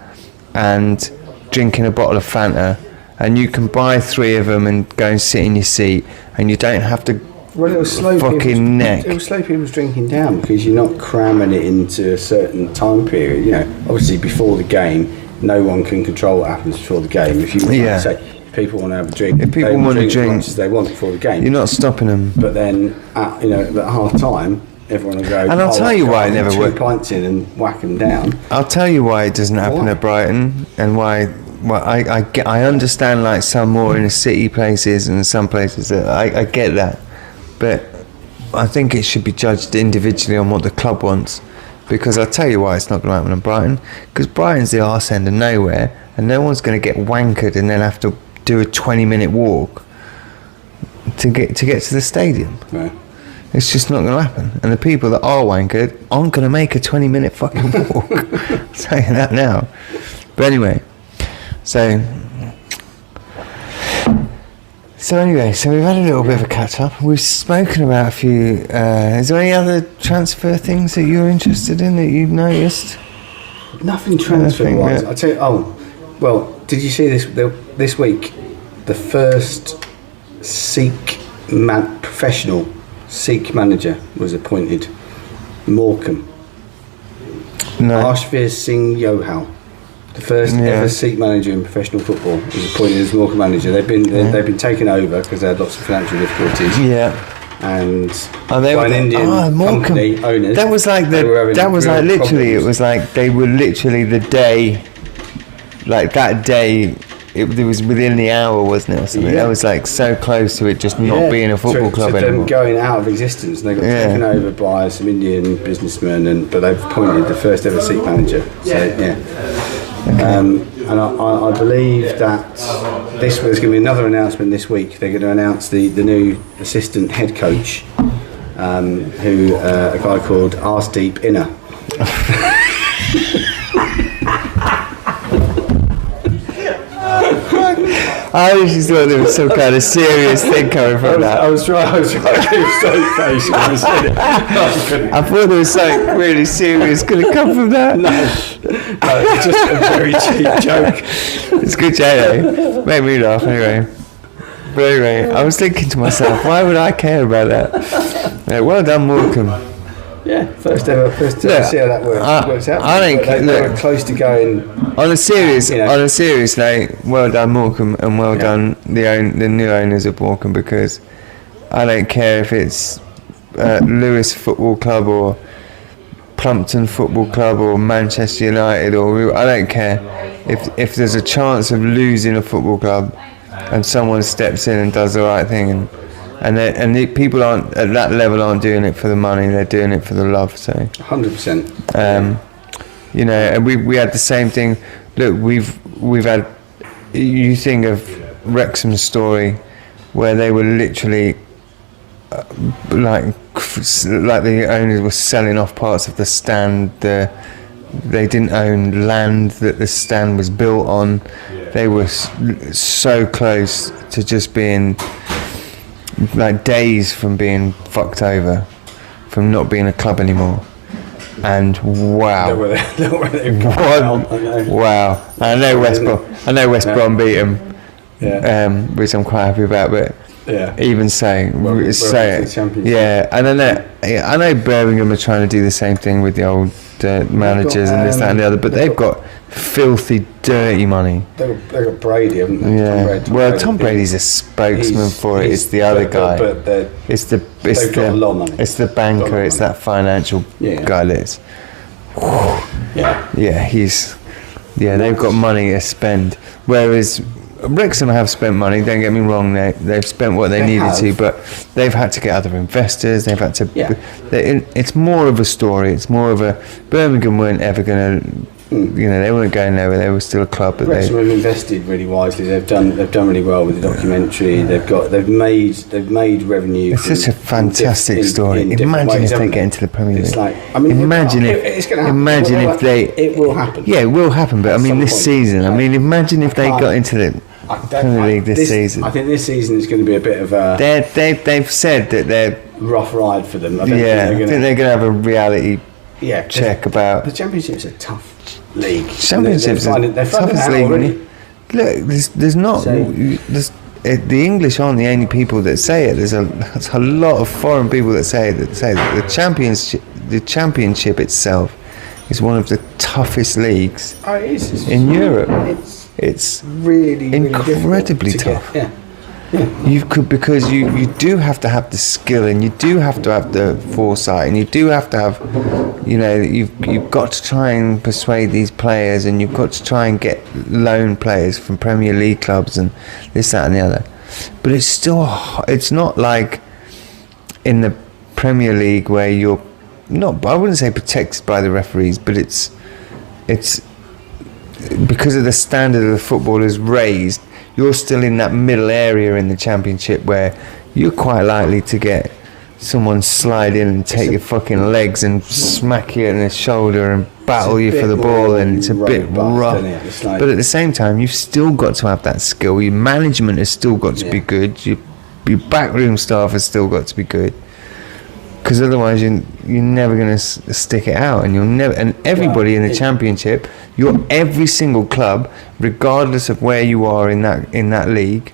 and drinking a bottle of Fanta, and you can buy 3 of them and go and sit in your seat, and you don't have to fucking neck. It will slow people's drinking down because you're not cramming it into a certain time period. Obviously before the game, no one can control what happens before the game. If you say if people want to have a drink, if people want to drink as much as they want before the game, you're not stopping them. But then at half time, everyone will go. And I'll tell you why it never works. 2 pints in and whack them down. I'll tell you why it doesn't happen at Brighton, and why. Well, I understand some more in the city places and some places that I get that, but I think it should be judged individually on what the club wants, because I'll tell you why it's not going to happen in Brighton, because Brighton's the arse end of nowhere and no one's going to get wankered and then have to do a 20-minute walk to get to the stadium. Right. It's just not going to happen, and the people that are wankered aren't going to make a 20-minute fucking walk. I'm saying that now, but anyway. So anyway, we've had a little bit of a catch up. We've spoken about a few. Is there any other transfer things that you're interested in that you've noticed? Nothing transfer-wise. I'll tell you. Well, did you see this week? The first professional Sikh manager was appointed. Morecambe. No. Ashvir Singh Yohal. The first ever Sikh manager in professional football was appointed as Morecambe manager. They've been taken over because they had lots of financial difficulties. Yeah. And by an Indian company owners. That was literally. It was like they were literally the day. Like that day, it was within the hour, wasn't it? Or something. That was so close to it just not being a football club anymore. Them going out of existence, and they got taken over by some Indian businessmen, but they've appointed the first ever Sikh manager. So And I believe that there's going to be another announcement this week. They're going to announce the new assistant head coach, who a guy called Arsedeep Inner. I actually thought there was some kind of serious thing coming from that. I was trying to keep a straight face when I said it. I thought there was something really serious going to come from that. No, it's just a very cheap joke. It's good, Jay. Made me laugh anyway. But anyway, I was thinking to myself, why would I care about that? Yeah, well done, Morecambe. Yeah, first ever. See how that works out. I think they were close to going. On a serious note, well done Morecambe, and well done the new owners of Morecambe, because I don't care if it's Lewes Football Club or Plumpton Football Club or Manchester United, or I don't care if there's a chance of losing a football club and someone steps in and does the right thing, and the people aren't at that level, aren't doing it for the money, they're doing it for the love. So 100%. You know, and we had the same thing. Look, we've had. You think of Wrexham's story, where they were literally like the owners were selling off parts of the stand. They didn't own land that the stand was built on. They were so close to just being like days from being fucked over, from not being a club anymore. And wow, wow! I know West Brom beat them, which I'm quite happy about. But even saying, yeah, and I know Birmingham are trying to do the same thing with the old managers and this, that, and the other, but they've got filthy, dirty money. They've got Brady, haven't they? Yeah. Tom Brady's a spokesman for it. It's the other guy. It's the got a lot of money. It's the banker. It's that financial guy that's. They've got money to spend. Whereas Wrexham have spent money. Don't get me wrong. They've spent what they needed to, but they've had to get other investors. They've had to. It's more of a story. It's more of a. Birmingham weren't ever going to. They weren't going nowhere. They were still a club, but Wrexham have invested really wisely. They've done really well with the documentary. They've made revenue. It's such a fantastic story. Imagine if they get into the Premier League. It's like, imagine if they. It will happen. Yeah, it will happen. But I mean, this season. I mean, imagine if they got into the Premier League this season. I think this season is going to be a bit of a. They've said that they're rough ride for them. I think they're going to have a reality check about. The Championship's a tough league. Championship's the toughest league. Already. Look, there's not. The English aren't the only people that say it. There's a lot of foreign people that say that the championship itself is one of the toughest leagues in Europe. It's really incredibly tough. Because you do have to have the skill, and you do have to have the foresight, and you do have to have, you've got to try and persuade these players, and you've got to try and get loan players from Premier League clubs and this, that, and the other. But it's not like in the Premier League where you're not. I wouldn't say protected by the referees, but it's because of the standard of the football is raised. You're still in that middle area in the Championship where you're quite likely to get someone slide in and take your fucking legs and smack you in the shoulder and battle you for the ball, and it's a bit rough. But at the same time, you've still got to have that skill. Your management has still got to be good. Your backroom staff has still got to be good. Because otherwise you're never going to stick it out, and everybody in the Championship, every single club, regardless of where you are in that league,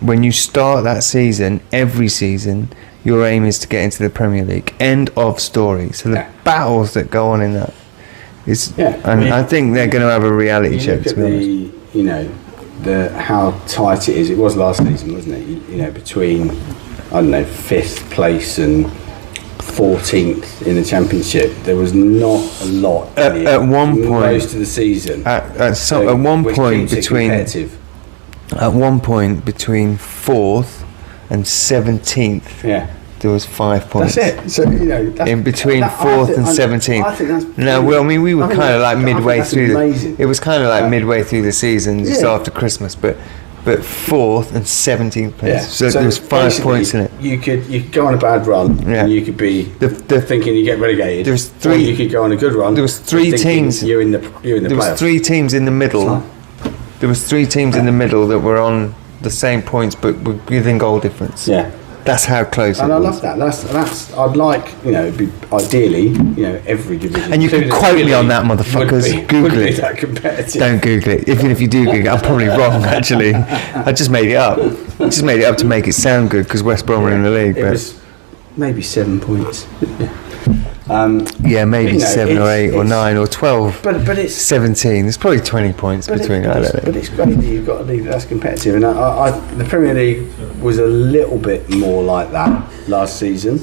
when you start that season, every season, your aim is to get into the Premier League. End of story. So the battles that go on in that is, I think they're going to have a reality check. To be honest, how tight it is. It was last season, wasn't it? Between 5th place and 14th in the Championship, there was not a lot at one point most of the season. At one point between 4th and 17th, there was 5 points. That's it. So in between 4th and 17th. I think that's no, well, I mean, we were kind of like midway through. It was kind of like midway through the season, just after Christmas, but 4th and 17th place. Yeah. So there was 5 points in it. You could go on a bad run, and you could be thinking you get relegated. There was 3. Or you could go on a good run. There was 3 teams. You're in the There playoffs. was 3 teams in the middle. There was 3 teams in the middle that were on the same points, but within goal difference. Yeah. That's how close and it was. I love that. That's. I'd like it'd be ideally every division. And you can quote me on that, motherfuckers. Google it. That competitive. Don't Google it. Even if you do Google it, I'm probably wrong. Actually, I just made it up. I just made it up to make it sound good because West Brom were in the league. It But was maybe 7 points. maybe 7 or 8 or 9 or 12. But it's 17. There's probably 20 points between. I don't know. But it's great that you've got a league that's competitive, and the Premier League was a little bit more like that last season,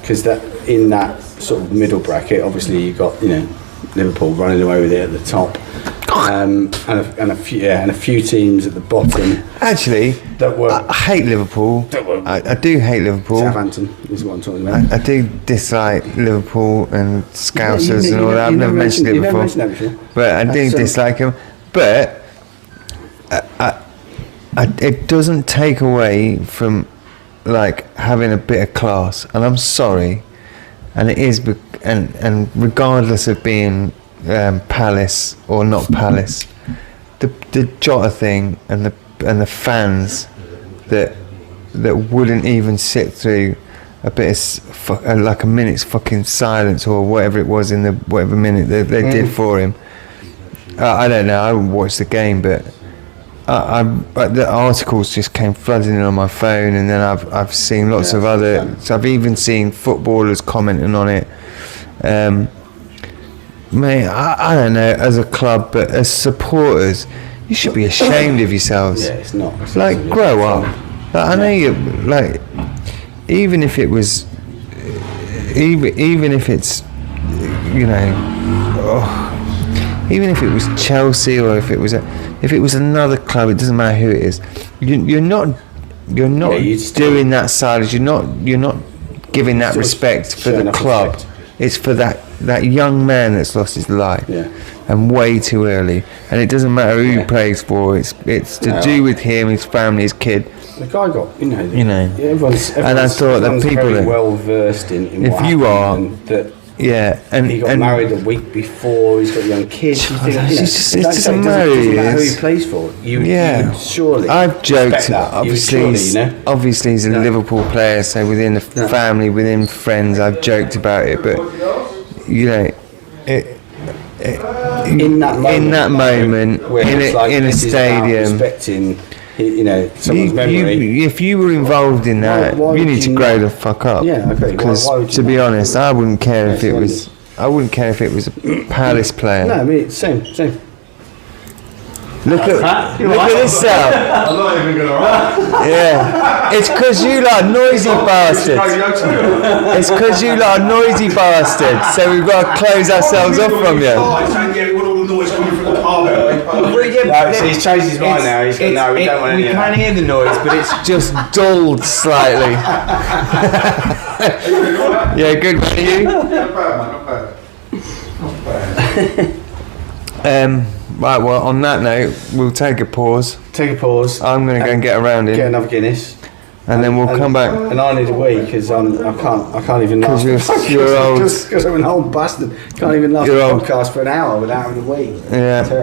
because that in that sort of middle bracket, obviously you got Liverpool running away with it at the top, and a few teams at the bottom. Actually, that were. I hate Liverpool. I do hate Liverpool. Southampton is what I'm talking about. I do dislike Liverpool and Scousers and all that. I've never mentioned it before. But I do dislike them. But it doesn't take away from like having a bit of class. And I'm sorry, and it is, and regardless of being Palace or not Palace, the Jota thing and the fans that wouldn't even sit through a bit of like a minute's fucking silence or whatever it was in the whatever minute they did for him. I don't know. I haven't watched the game, but the articles just came flooding in on my phone, and then I've seen lots of other. So I've even seen footballers commenting on it. Mate, I don't know, as a club, but as supporters, you should be ashamed of yourselves. Yeah, it's not. It's like, grow up. Like, I know you, like, even if it was, even if it's, even if it was Chelsea or if it was another club, it doesn't matter who it is. You're not doing that silence. You're not giving that respect for the club. Respect. It's for that young man that's lost his life, and way too early. And it doesn't matter who he plays for. It's to do with him, his family, his kid. The guy got, everyone's and I thought that people very well versed in if what you happened, are, and that and he got married a week before. He's got young kids. It's doesn't matter who he plays for. You surely. I've joked. That. Obviously, he's a Liverpool player, so within the family, within friends, I've joked about it. But in that moment, in a stadium. Respecting, someone's memory. If you were involved in that, you need to grow the fuck up. Yeah, okay. Because to be honest, I wouldn't care if it was. I wouldn't care if it was a Palace player. No, I mean same. Look at this out. I'm not even gonna write. Yeah, it's because you lot are noisy bastards. It's because you lot are noisy bastards. So we've got to close ourselves off from you. He's changed his mind now. He's no, we don't want any. We can hear the noise, but it's just dulled slightly. Yeah, good for you. Not bad. Right, well, on that note, we'll take a pause. I'm going to go and get around in. Get another Guinness. And then we'll come back. And I need a wee because I can't even last. You're old. Because I'm an old bastard. Can't even last a podcast for an hour without having a wee. Yeah. So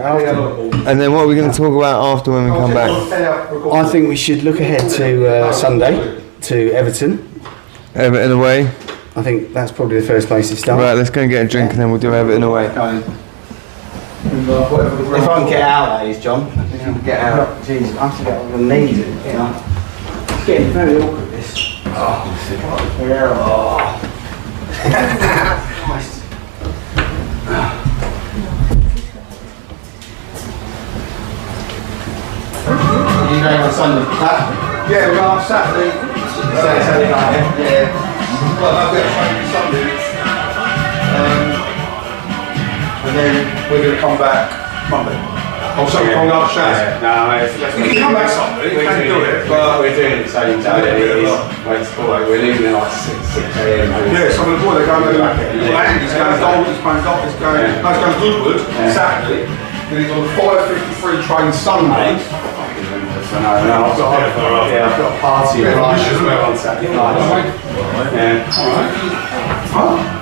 and then what are we going to talk about after when we come back? I think we should look ahead to Sunday to Everton. Everton away. I think that's probably the first place to start. Right, let's go and get a drink and then we'll do Everton away. If I can get out, that is, John. If I can get out. Jeez, I have to get on the knees. It's getting very awkward, this. Christ. Are you going on Sunday? Yeah, we're on Saturday. Saturday night, yeah. Well, I've got Sunday. And then we're going to come back Monday. Oh, so you can't go upstairs? No, You can come back Sunday, you can do it, but... we're doing it the same day. We're leaving at like 6 a.m. Yeah, some of the boys, they're going to Andy's going Gold, he's playing golf, he's going Goodwood, Saturday. Then he's on the 5:53 train Sunday. I've got a party on Saturday night. Yeah. Alright.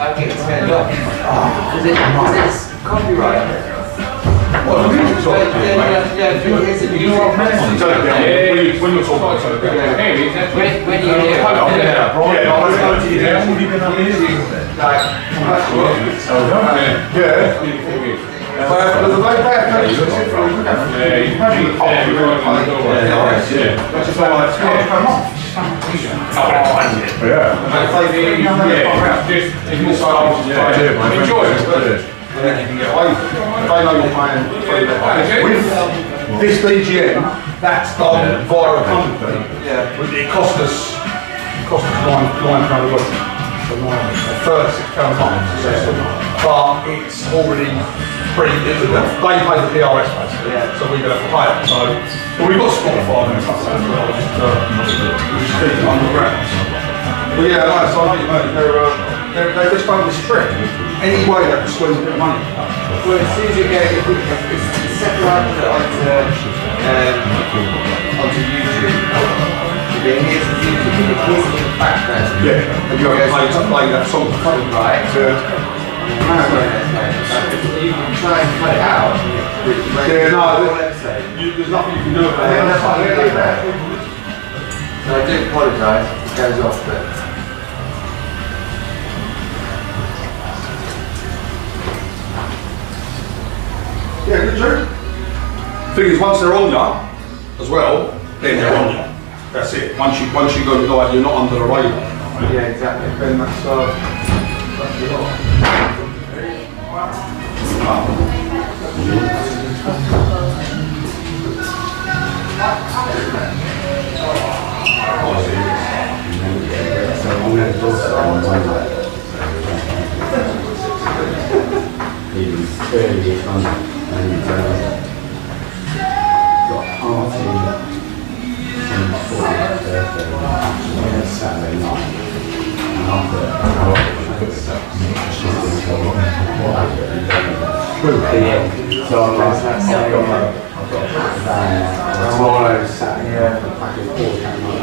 I get turned off. Because it's copyright. What, the music's on? Yeah, when you're talking about it, When you with this BGM, that's done via a company. It cost us £9 a week. £36 a month. But it's already they pay the PRS basically, so we're going to have to pay it. So, but we've got Spotify and stuff as well, just keep it underground. But yeah, like, so I think they're just on this trip. Any way they can squeeze a bit of money. well, as soon as you go, if it's separate onto YouTube, then here's the YouTube, here's the background. Yeah, and you're going to play that song. Right. You can try and cut it out. There's nothing you can do about it. That's what I do about it. So I do apologise, it goes off, but... Yeah, good job. Thing is, once they're on you, as well, then they're on you. That's it. Once you go like you're not under the radar. Yeah, exactly. Then that's Saturday night. So I'm like, tomorrow, Saturday,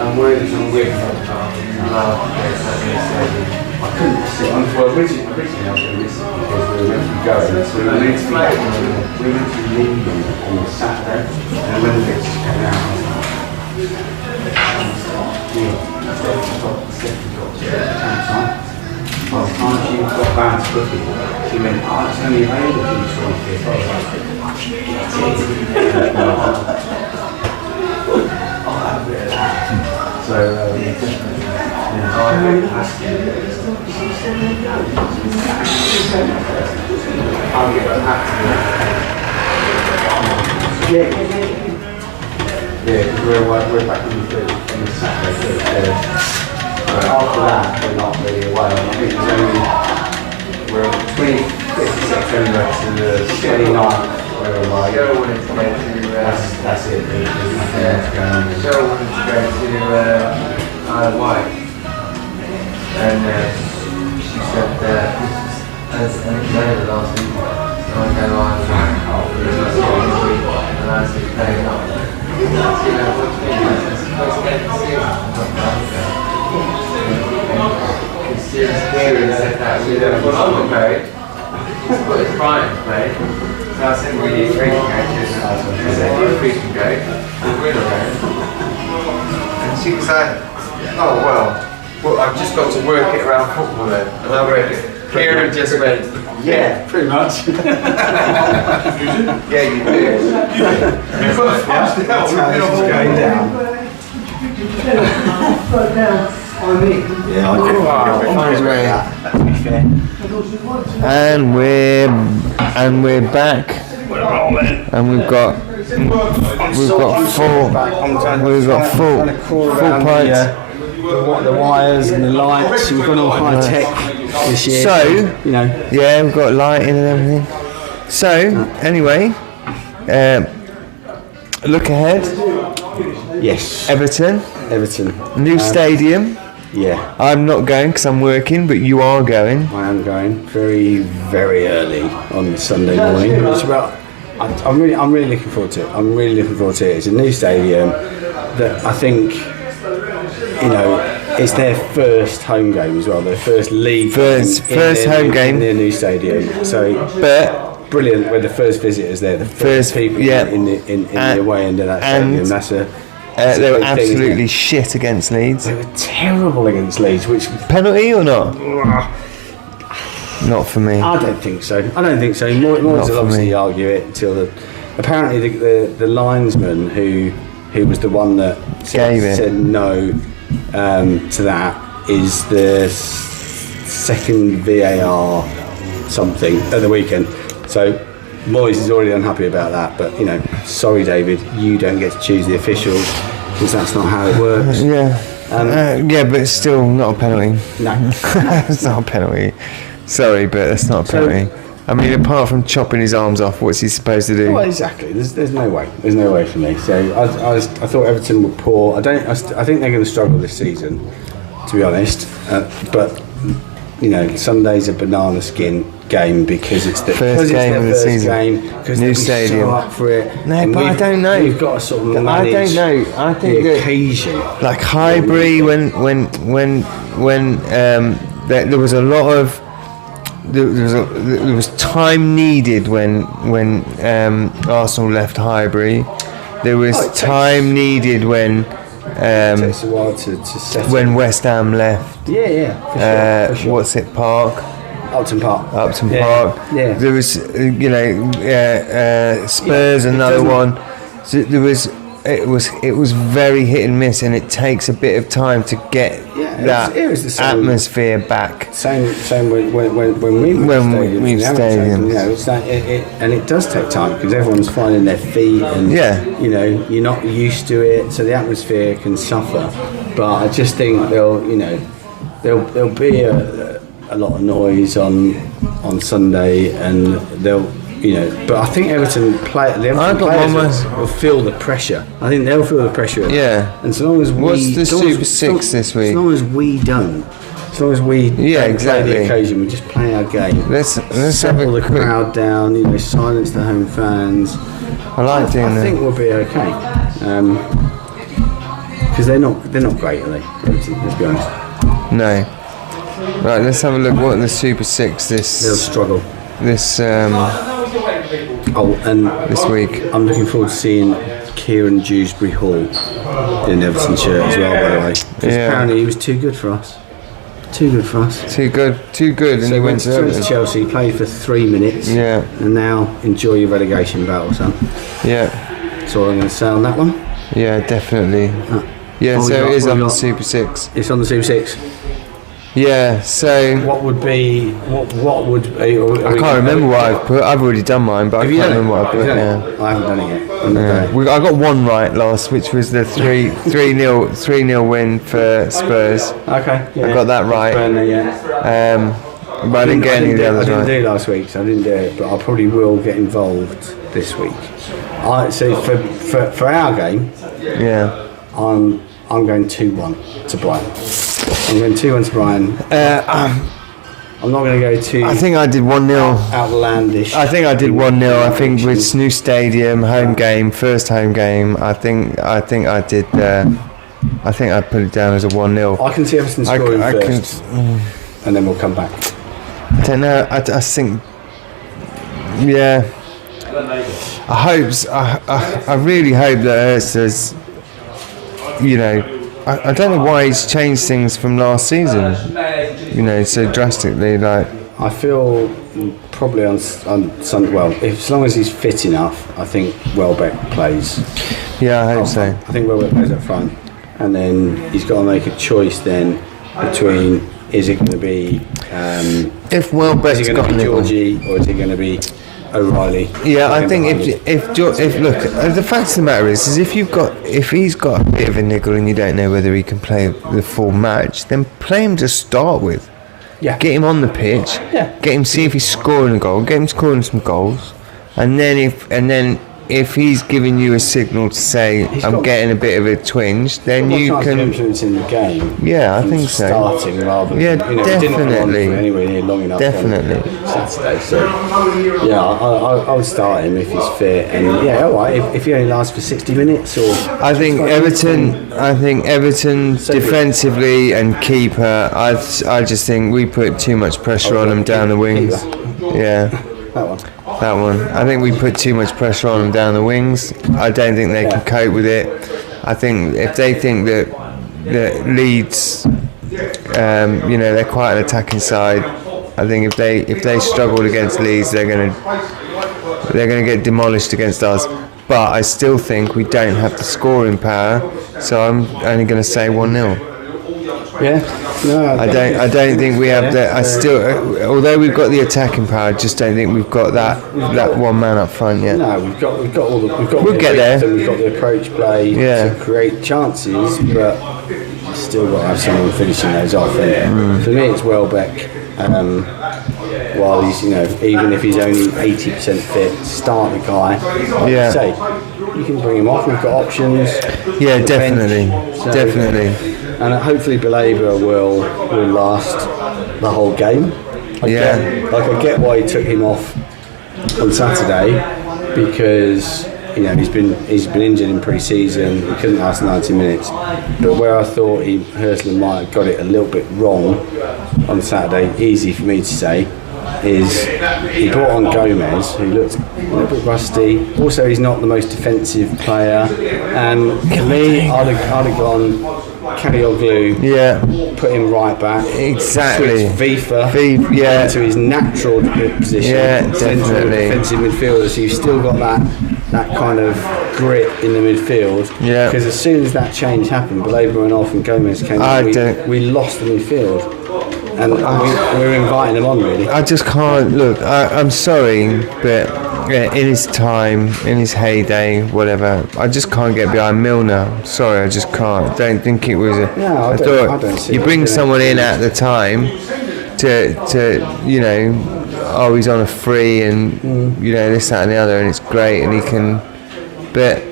I'm wearing some wig. I couldn't sit on, well, originally I was going to miss it because we were meant to be going, so we were meant to be leaving on Saturday, and when the pictures came out, I was like, by the time she got round to booking, she went, oh, it's only available for the 25th. I was like, I'll have a bit of that. So, I'll get that. Yeah, because we're back in the Saturday. After that, we're not really away. I think it's only, we're on the 25th of September to the 29th, we're away. Cheryl wanted to go to... That's it, there's nothing else going on. Cheryl wanted to go to Isle of Wight. And she said, as I think later last week, so I go Isle of Wight this week, and I said, playing up. You know, what do you mean? It's supposed to get to see serious theory said that we don't want to married. But it's Brian played. So I said, we need three can go to. I said, you three can go. We're not going. And she was like, oh well, I've just got to work it around football then. And I read it. Kieran just went, yeah, pretty much. yeah, you do. You first passed it out. Going down. Yeah, I could. And we're back, and we've got full pipes. The wires and the lights. We've gone all high tech this year. So you know, yeah, we've got lighting and everything. So anyway, look ahead. Yes. Everton, new stadium. Yeah, I'm not going because I'm working, but you are going. I am going very, very early on Sunday morning. It's about. I'm really looking forward to it. It's a new stadium that I think, it's their first home game as well. Their first league. First home game in their new stadium. So, but brilliant. We're the first visitors there. The first people in the away end of that stadium. That's they were big thing, isn't absolutely it? shit against Leeds. They were terrible against Leeds, which. Penalty or not? Not for me. I don't think so. Moyes will obviously argue it until apparently the linesman who was the one that said no to that is the second VAR something at the weekend. So Moyes is already unhappy about that. But sorry, David, you don't get to choose the officials because that's not how it works. Yeah. But it's still not a penalty. No, it's not a penalty. Sorry, but that's not a penalty. I mean, apart from chopping his arms off, what's he supposed to do? Well, exactly. There's no way. There's no way for me. So I thought Everton were poor. I think they're going to struggle this season, to be honest. But Sunday's a banana skin game because it's their first game of the season. Because new stadium. So up for it. No, but I don't know. We've got to sort of manage. I don't know. I think the that occasion. like Highbury, when there was a lot of. There was time needed when Arsenal left Highbury. There was time needed when it takes a while to settle. when West Ham left. Yeah, for sure. What's it, Park? Upton Park. Park. Yeah. There was Spurs, another one. So there was. It was very hit and miss, and it takes a bit of time to get it was the same atmosphere back. Same when we moved stadium. And it does take time because everyone's finding their feet, and you're not used to it, so the atmosphere can suffer. But I just think there'll be a lot of noise on Sunday, and but I think Everton players will feel the pressure. I think they'll feel the pressure. Yeah. And so long as what's the Super Six this week? As long as we don't. As long as we don't play the occasion, we just play our game. Let's settle the crowd down. Silence the home fans. I think we'll be okay. Because they're not great, are they? Everton, let's be honest. No. Right. Let's have a look. What the Super Six they'll struggle. This this week. I'm looking forward to seeing Kieran Dewsbury Hall in an Everton shirt as well, by the way. Because apparently he was too good for us. Too good, and he went to Chelsea, played for 3 minutes. Yeah. And now enjoy your relegation battle, son. Yeah. That's all I'm going to say on that one. Yeah, definitely. So it is on the Super Six. It's on the Super Six. Yeah, so what would I can't remember what I've put. I've already done mine, but I can't remember what I put. I haven't done it yet. I got one right last, which was the 3-0 win for Spurs. Okay, I got that right. But I didn't get any of the others right. I didn't do last week, so I didn't do it. But I probably will get involved this week. So for our game, I'm going 2-1 to Brighton. I'm going 2-1 to Brighton. I'm not going to go too. I think I did 1-0. Outlandish. I think I did 1-0. I think with new stadium, first home game. I think I did. I think I put it down as a 1-0. I can see Everton scoring first, and then we'll come back. I don't know. I think. Yeah. I really hope that Ursa's. I don't know why he's changed things from last season, so drastically. Like, I feel probably on Sunday. Well, as long as he's fit enough, I think Welbeck plays. Yeah, I hope so. I think Welbeck plays up front, and then he's got to make a choice then between is it going to be if Welbeck's got Georgie or is it going to be O'Reilly? Yeah, I think if look, the fact of the matter is if he's got a bit of a niggle and you don't know whether he can play the full match, then play him to start with. Yeah. Get him on the pitch. Yeah. Get him see if he's scoring a goal. Get him scoring some goals, and then if he's giving you a signal to say I'm getting a bit of a twinge, then you can influence in the game. Yeah, I think so. Starting rather than definitely. Didn't come on for anywhere near long enough Definitely. on Saturday. So yeah, I would start him if he's fit, and all right. If he only lasts for 60 minutes, or I think Everton defensively and keeper. I just think we put too much pressure on them down the wings. Yeah. That one. I think we put too much pressure on them down the wings. I don't think they can cope with it. I think if they think that Leeds, they're quite an attacking side. I think if they struggled against Leeds, they're gonna get demolished against us. But I still think we don't have the scoring power, so I'm only going to say 1-0. Yeah, no, I don't think we have that. Although we've got the attacking power, I just don't think we've got that one man up front yet. No, we've got We'll get there. And we've got the approach play to create chances, but still got to have someone finishing those off. For me, it's Welbeck. While he's, even if he's only 80% fit, start the guy. Like you say, you can bring him off. We've got options. Yeah, definitely, definitely. And hopefully Baleba will last the whole game. I get why he took him off on Saturday, because he's been injured in pre-season. He couldn't last 90 minutes. But where I thought Hirschland might have got it a little bit wrong on Saturday, easy for me to say, is he brought on Gomez, who looked a little bit rusty. Also, he's not the most defensive player. And for me, I'd have gone Kalioglu, put him right back. Exactly. Switch Vifa into his natural position. Yeah, central defensive midfielder. So you've still got that kind of grit in the midfield. Yeah. Because as soon as that change happened, Baleba went off and Gomez came in. We lost the midfield. And we're inviting him on, really. I just can't look. I'm sorry, but in his time, in his heyday, whatever, I just can't get behind Milner. I'm sorry, I just can't. I don't think it was a. No, I don't see you bring someone in at the time to he's on a free and this, that, and the other, and it's great, and he can. But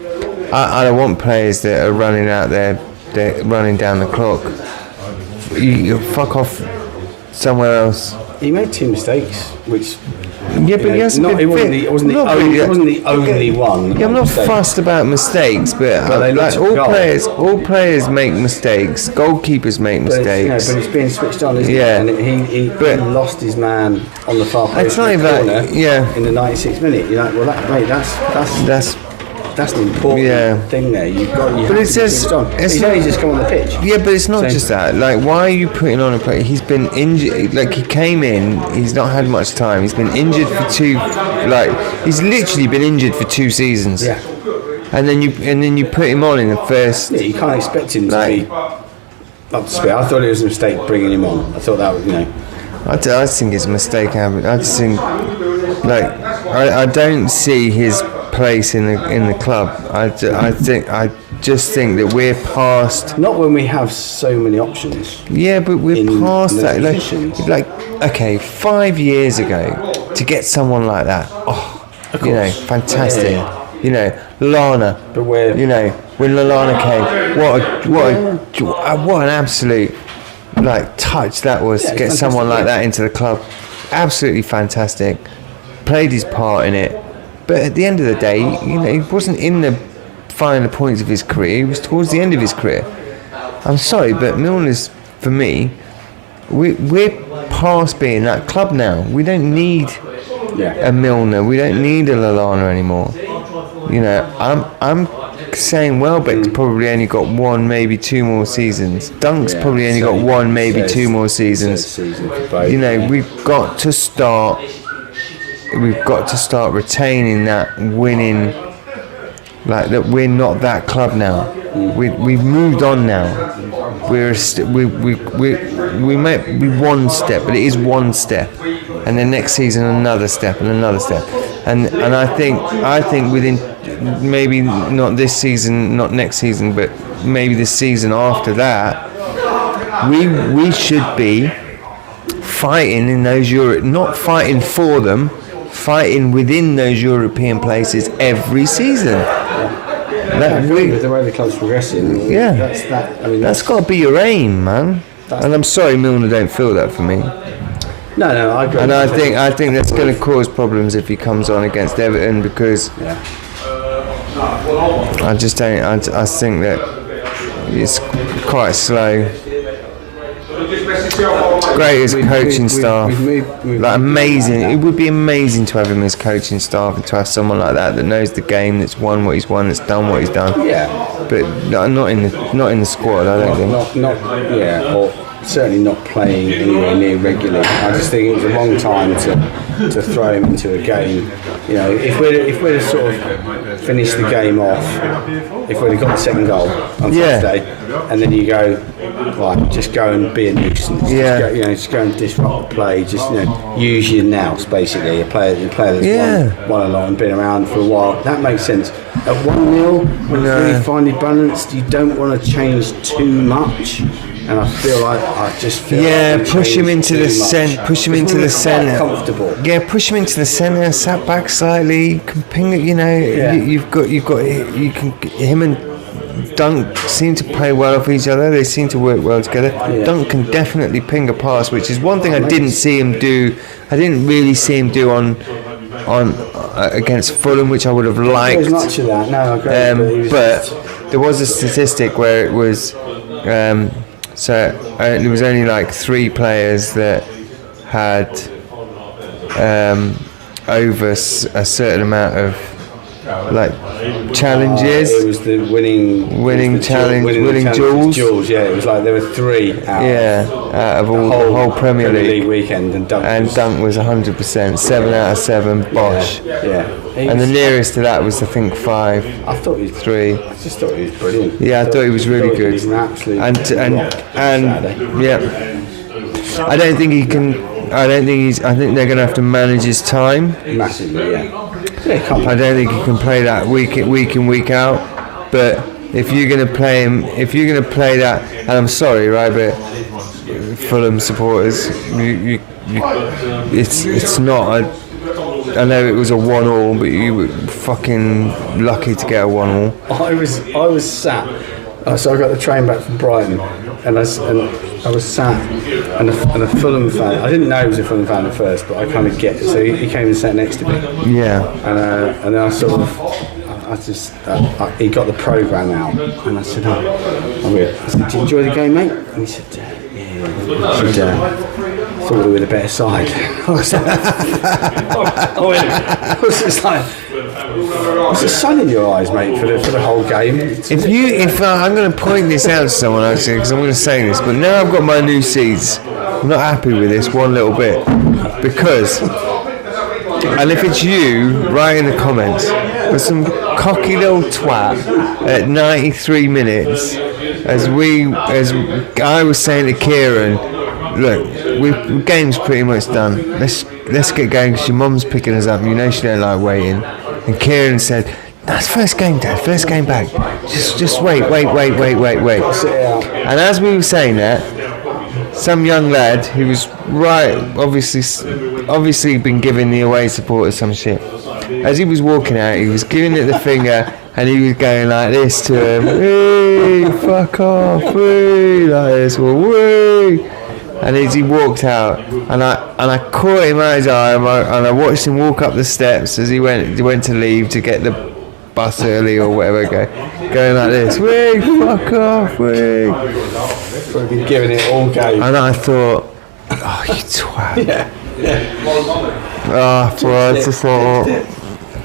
I don't want players that are running out there, they're running down the clock. You fuck off somewhere else. He made 2 mistakes, which. Yeah, but he hasn't been fit. It wasn't the only one. Yeah, I'm not fussed about mistakes, but all players make mistakes. Goalkeepers make mistakes. But it's being switched on, isn't it? And he lost his man on the far post corner in the 96th minute. You're like, well, that's an important thing there. He's only just come on the pitch. Yeah, but it's not just that. Like, why are you putting on a player? He's been injured. Like, he came in. He's not had much time. He's been injured for 2. Like, he's literally been injured for 2 seasons. Yeah. And then you put him on in the first. Yeah, you can't expect him to be up to speed. I thought it was a mistake bringing him on. I thought that was, I just think it's a mistake. I just think, I don't see his place in the club. I just think that we're past. Not when we have so many options. Yeah, but we're past that. Okay, 5 years ago, to get someone like that, fantastic. Yeah. Lallana. But where? When Lallana came, what an absolute touch that was to get someone like that into the club. Absolutely fantastic. Played his part in it. But at the end of the day, he wasn't in the final points of his career. He was towards the end of his career. I'm sorry, but Milner's, for me, we're past being that club now. We don't need a Milner. We don't need a Lallana anymore. I'm saying Welbeck's probably only got 1, maybe 2 more seasons. Dunk's probably only got 1, maybe 2 more seasons. We've got to start retaining that winning, that we're not that club now. We've moved on now. We might be 1 step, but it is 1 step, and then next season another step and another step, and I think within maybe not this season, not next season, but maybe the season after that, we should be fighting in those not fighting for them, fighting within those European places every season. With the way the club's progressing, Yeah. that's got to be your aim, man. And I'm sorry, Milner don't feel that for me. No, I agree. And I think that's going to cause problems if he comes on against Everton, because I just don't. I think that it's quite slow. Great as coaching staff, like amazing. It would be amazing to have him as coaching staff, and to have someone like that knows the game, that's won what he's won, that's done what he's done. Yeah, but not in the squad. I don't think. Or certainly not playing anywhere near regularly. I just think it was a wrong time to throw him into a game. You know, if we'd have sort of finished the game off, if we'd have got the second goal on Saturday, and then you go, right, just go and be a nuisance. Just go and disrupt the play. Just use your nous, basically. A player that's won a lot and been around for a while. That makes sense. At 1-0, when it's really finely balanced, you don't want to change too much. And I feel like push him into the centre. Push him into the centre. Comfortable. Yeah, push him into the centre. Sat back slightly. Can ping it. You've got him and Dunk seem to play well off each other. They seem to work well together. Yeah. Dunk can definitely ping a pass, which is one thing I didn't see him do. I didn't really see him do on against Fulham, which I would have liked. There's much of that. No, I agree. But there was a statistic where it was. There was only like 3 players that had over a certain amount of challenges. It was the winning duels. Yeah, it was like there were 3 out. Out of the whole Premier League weekend, and Dunk was 100%, 7 out of 7. Bosh. Yeah. And the nearest to that was, I think, 5. I thought he was 3. I just thought he was brilliant. Yeah, I thought he was really good. He's an absolute I don't think he can. I think they're going to have to manage his time massively. Yeah. I don't think he can play that week in, week out. But if you're going to play him, if you're going to play that, and I'm sorry, right, but Fulham supporters, it's not. I know it was a 1-1, but you were fucking lucky to get a 1-1. I was sat. So I got the train back from Brighton, and I was sat, and a Fulham fan. I didn't know he was a Fulham fan at first, but I kind of get it. So he came and sat next to me. Yeah. And then I sort of, he got the programme out, and I said, I said, "Did you enjoy the game, mate?" And he said, "Yeah." He said, "I thought we were the better side." I was just like. What's the sun in your eyes, mate, for the whole game? I'm going to point this out to someone actually, because I'm going to say this, but now I've got my new seats, I'm not happy with this one little bit, because, and if it's you, write in the comments, there's some cocky little twat at 93 minutes, as I was saying to Kieran, look, the game's pretty much done. Let's get going, because your mum's picking us up. You know she don't like waiting. And Kieran said, "That's first game, Dad. First game back. Just wait. And as we were saying that, some young lad who was obviously been giving the away supporters some shit. As he was walking out, he was giving it the finger, and he was going like this to him, "Hey, fuck off, hey," like this, "Wee." And as he walked out, and I caught him out his eye, and I watched him walk up the steps as he went to leave to get the bus early or whatever, going like this, "Wee, fuck off, wee." Fucking giving it all game. And I thought, oh, you twat. Yeah. Oh, I just thought,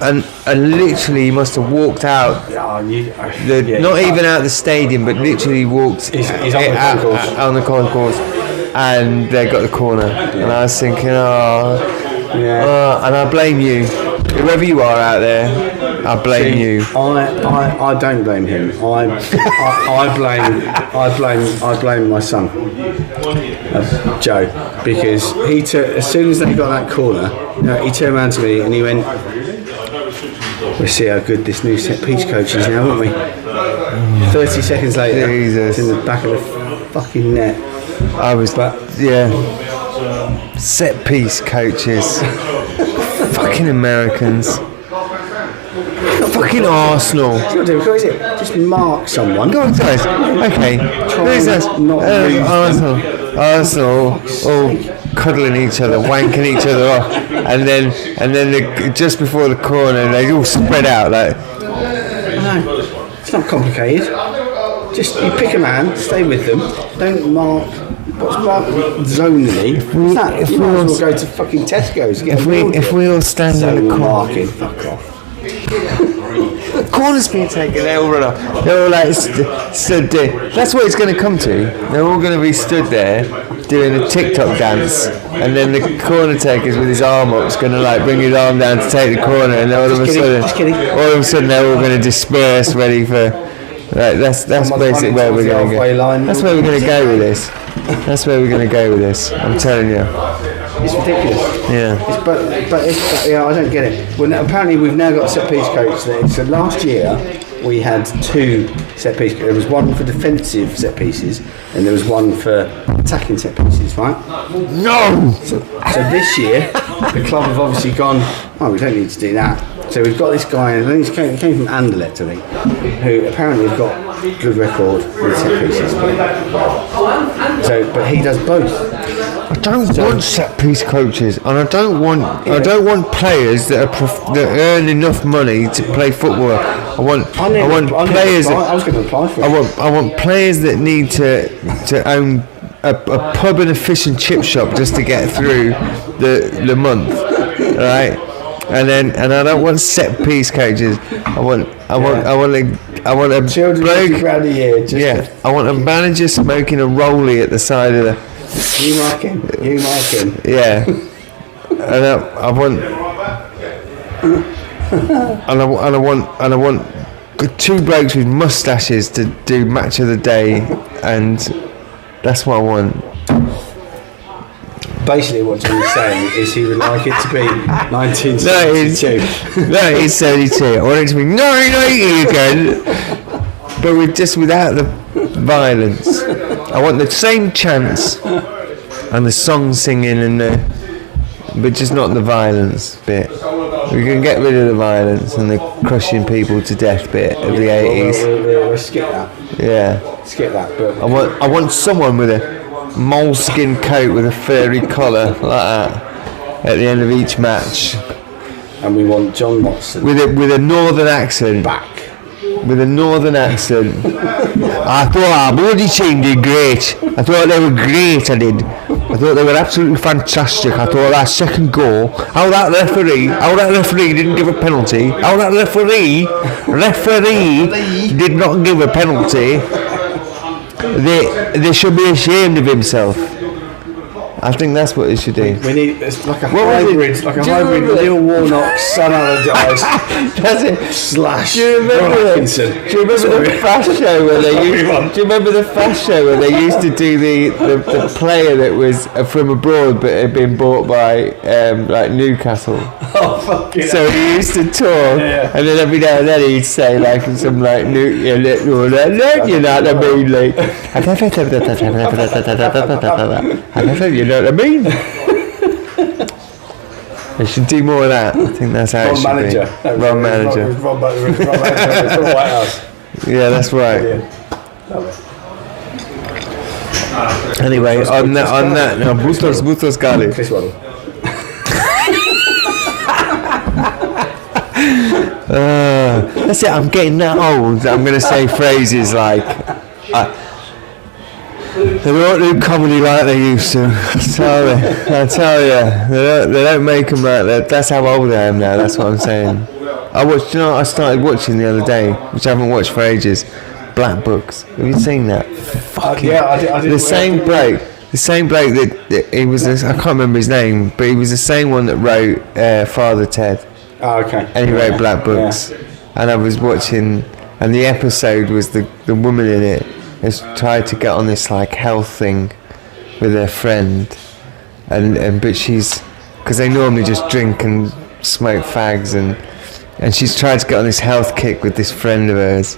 and literally he must have walked out, not even out the stadium, but literally walked he's on the concourse. And they got the corner, and I was thinking, and I blame you, whoever you are out there. I blame you. I don't blame him. I blame my son, Joe, because as soon as they got that corner, he turned around to me and he went, "We'll see how good this new set piece coach is now, won't we?" 30 seconds later, it's in the back of the fucking net. I was, Set piece coaches. Fucking Americans. Fucking Arsenal. What is it? Just mark someone. Go on, guys. Okay. Who's this? Arsenal all cuddling each other, wanking each other off, and then just before the corner, they all spread out like. No, it's not complicated. Just you pick a man, stay with them. Don't mark. What's marked zonally? What's that? You might as well go to fucking Tesco's. If we all stand in the corner. Marking, fuck off. Corner's being taken, they all run off. They're all like stood there. That's what it's going to come to. They're all going to be stood there doing a TikTok dance, and then the corner taker's with his arm up is going to like bring his arm down to take the corner, and then all of a sudden they're all going to disperse, ready for. That's basically where we're going to go. That's where we're going to go with this. That's where we're going to go with this. I'm telling you. It's ridiculous. Yeah. But yeah, I don't get it. Well, apparently we've now got a set piece coach there. So last year we had 2 set piece. There was one for defensive set pieces, and there was one for attacking set pieces. Right? No. So this year the club have obviously gone. Oh, we don't need to do that. So we've got this guy. I think he came from Anderlecht, I think, who apparently have got good record with set pieces. But he does both. I don't want set piece coaches, and I don't want players that earn enough money to play football. I want players. I was going to apply for it. I want players that need to own a pub and a fish and chip shop just to get through the month, right? And I don't want set piece coaches. I want a bloke. £250 a year. I want a manager smoking a rollie at the side of the. You marking. Yeah, and I want 2 blokes with mustaches to do match of the day, and that's what I want. Basically, what Johnny's saying is he would like it to be 1972. No, it's 72. I want it to be 1980 again, but without the violence. I want the same chants and the song singing but just not the violence bit. We can get rid of the violence and the crushing people to death bit of the 80s. We'll skip that. Yeah. Skip that. But I want someone with a moleskin coat with a furry collar like that at the end of each match. And we want John Watson with a northern accent. Back. With a northern accent. I thought our bloody team did great. I thought they were great. I thought they were absolutely fantastic. I thought that second goal, how that referee didn't give a penalty. How that referee did not give a penalty. They should be ashamed of himself. I think that's what it should do. We need like a hybrid Neil Warnock, Son Allardyce. That's it. Slash. Do you remember the fast show where they used to do the player that was from abroad but had been bought by like Newcastle? Oh fucking. So he used to talk, and then every now and then he'd say like some like you know what I mean, like. You know what I mean? They should do more of that. I think that's how it should be. Ron manager. Ron manager from the White House. Yeah, that's right. Anyway, on that, no, Bustos Gali. This one. That's it. I'm getting that old. I'm going to say phrases like. They won't do comedy like they used to. I tell you, they don't make them like that. That's how old I am now. That's what I'm saying. I watched. You know what I started watching the other day, which I haven't watched for ages. Black Books. Have you seen that? Fucking. Yeah, I did. The same bloke that he was. I can't remember his name, but he was the same one that wrote Father Ted. Oh, okay. And he wrote Black Books. Yeah. And I was watching, and the episode was the woman in it has tried to get on this like health thing with her friend, and but she's, because they normally just drink and smoke fags, and she's tried to get on this health kick with this friend of hers,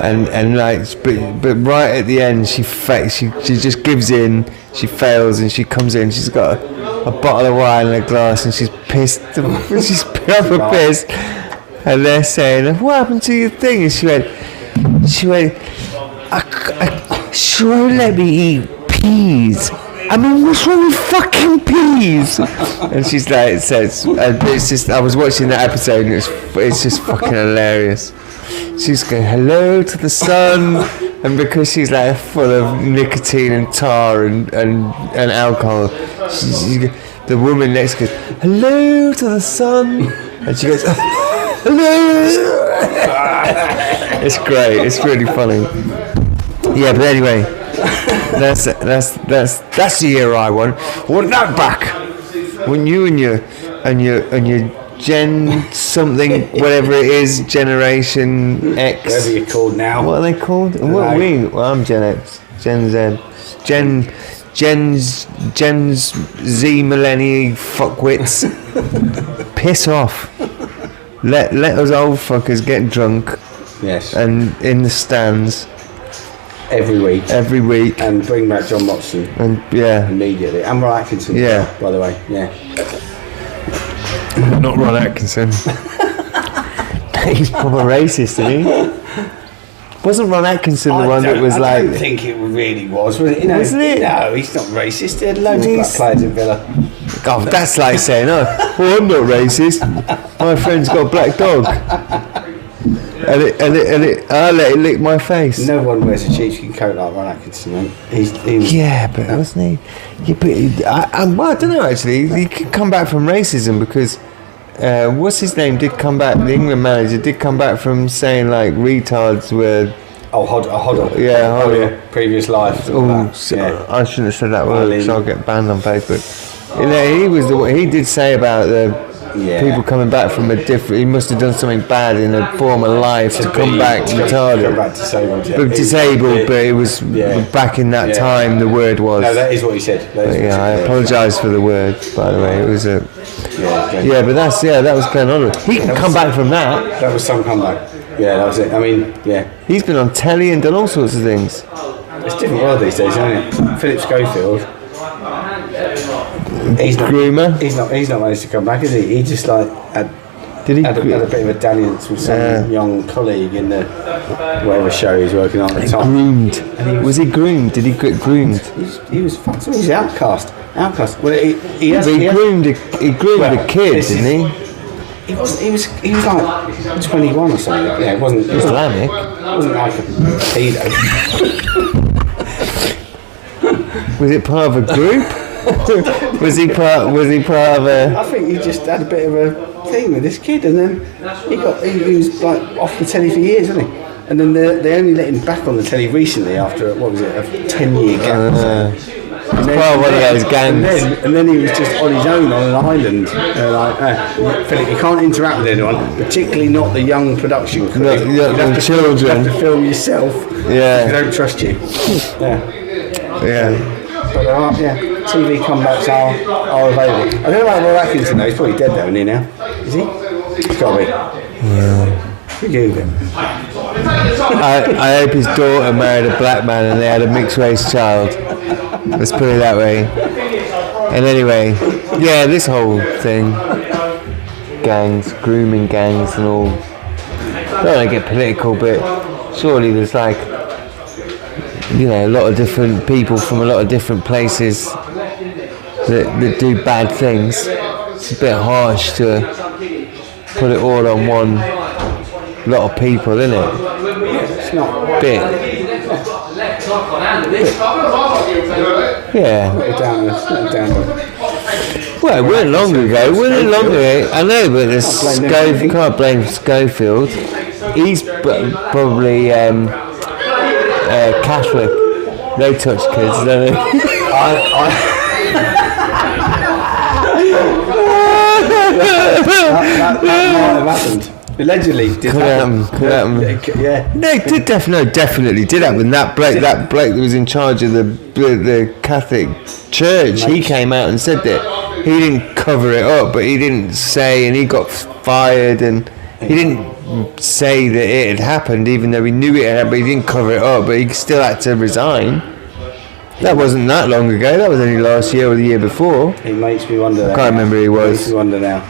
and like, but right at the end, she just gives in. She fails, and she comes in. She's got a bottle of wine and a glass, and she's pissed. She's proper pissed. And they're saying, "What happened to your thing?" And she went, "She won't let me eat peas. I mean, what's wrong with fucking peas?" And she's like, it's just, I was watching that episode, and it's just fucking hilarious. She's going, "Hello to the sun," and because she's like full of nicotine and tar and alcohol, the woman next goes, "Hello to the sun," and she goes, "Hello." It's great. It's really funny. Yeah, but anyway, that's the year I want. I want that back. When you and your Gen something, whatever it is, Generation X. Whatever you're called now. What are they called? What are we? Well, I'm Gen X, Gen Z, Gen Z millennial fuckwits. Piss off. Let us old fuckers get drunk. Yes. And in the stands. Every week. And bring back John Watson. And yeah. Immediately. And Roy Atkinson. Yeah. By the way. Yeah. Not Ron Atkinson. He's proper racist, isn't he? Wasn't Ron Atkinson the one that was like... I don't think it really was it? You know, wasn't it? No, he's not racist. He had loads of black players in Villa. Oh, that's like saying, "Oh, well, I'm not racist. My friend's got a black dog. And I let it lick my face." No one wears a sheepskin coat like Ron Atkinson, mate. He was, yeah, but wasn't he? Yeah, but I don't know, actually. He could come back from racism because... what's his name did come back, the England manager did come back from saying like retards were... Hodder. Yeah, Hodder. Yeah. Previous life. Oh, so yeah. I shouldn't have said that word because I'll get banned on Facebook. You know, he did say about the people coming back from a different... He must have done something bad in a former life to come back retarded. Come back disabled, yeah. Disabled, but it was back in that time the word was... No, that is what he said. I apologise for the word, by the way. It was a... Yeah, but that was Glenn Hoddle. He can come back from that. That was some comeback. Yeah, that was it. I mean, yeah. He's been on telly and done all sorts of things. It's a different world these days, isn't it? Philip Schofield. He's not groomer. He's not managed to come back, is he? He just like had a bit of a dalliance with some young colleague in the whatever show he's working on at the time. Groomed. Was he groomed? Did he get groomed? He was fucked. He's outcast. Well, he groomed a kid, didn't he? He was like 21 or something. Yeah, it wasn't Islamic. It wasn't like a pedo. Was it part of a group? was he part of a... I think he just had a bit of a thing with this kid, and then he was like off the telly for years, wasn't he? And then they only let him back on the telly recently after a 10-year gap. It's part of one of those gangs. And then he was just on his own on an island. Philip, you can't interact with anyone, particularly not the young production crew. The children. You have to film yourself. Yeah. They don't trust you. Yeah. But TV comebacks are available. I don't know about Roy Atkinson though. He's probably dead though, isn't he now? Is he? He's got to be. Yeah. Google him. I hope his daughter married a black man and they had a mixed race child. Let's put it that way. And anyway, this whole thing, gangs, grooming gangs and all. I don't want to get political, but surely there's like, a lot of different people from a lot of different places that do bad things. It's a bit harsh to put it all on one lot of people, isn't it? It's not. Bit. Yeah. Well, it wasn't long ago. I know, but you can't blame Schofield. He's probably Catholic. They touch kids, don't they? That might have happened. Allegedly, could happen. Yeah. No, it did definitely did happen. That bloke that was in charge of the Catholic Church, he came out and said that he didn't cover it up, but he didn't say, and he got fired, and He didn't say that it had happened, even though he knew it had happened, but he didn't cover it up, but he still had to resign. That wasn't that long ago, that was only last year or the year before. It makes me wonder. I can't remember who he was. It makes me wonder now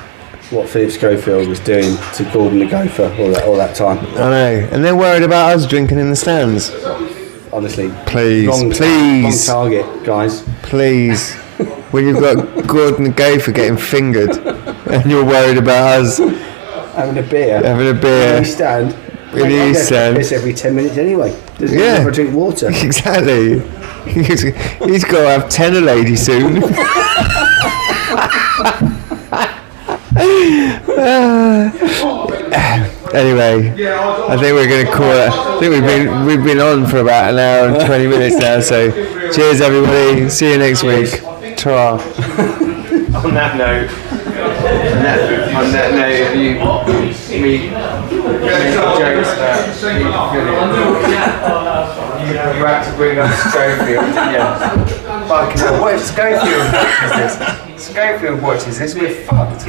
what Philip Schofield was doing to Gordon the Gopher all that time. I know, and they're worried about us drinking in the stands. Honestly, Please, wrong target, guys. Please. When you've got Gordon the Gopher getting fingered, and you're worried about us Having a beer. in We stand. the East Stand. Piss every 10 minutes anyway. Doesn't Yeah. ever drink water. Exactly. He's got to have 10 a lady soon. Anyway, I think we're going to call it. I think we've been on for about an hour and 20 minutes now. So, cheers everybody. See you next week. Ta. On that note, have you me jokes about you had to bring up Schofield? Yeah. Fucking hell, what if Schofield watches this? Schofield watches this, we're fucked.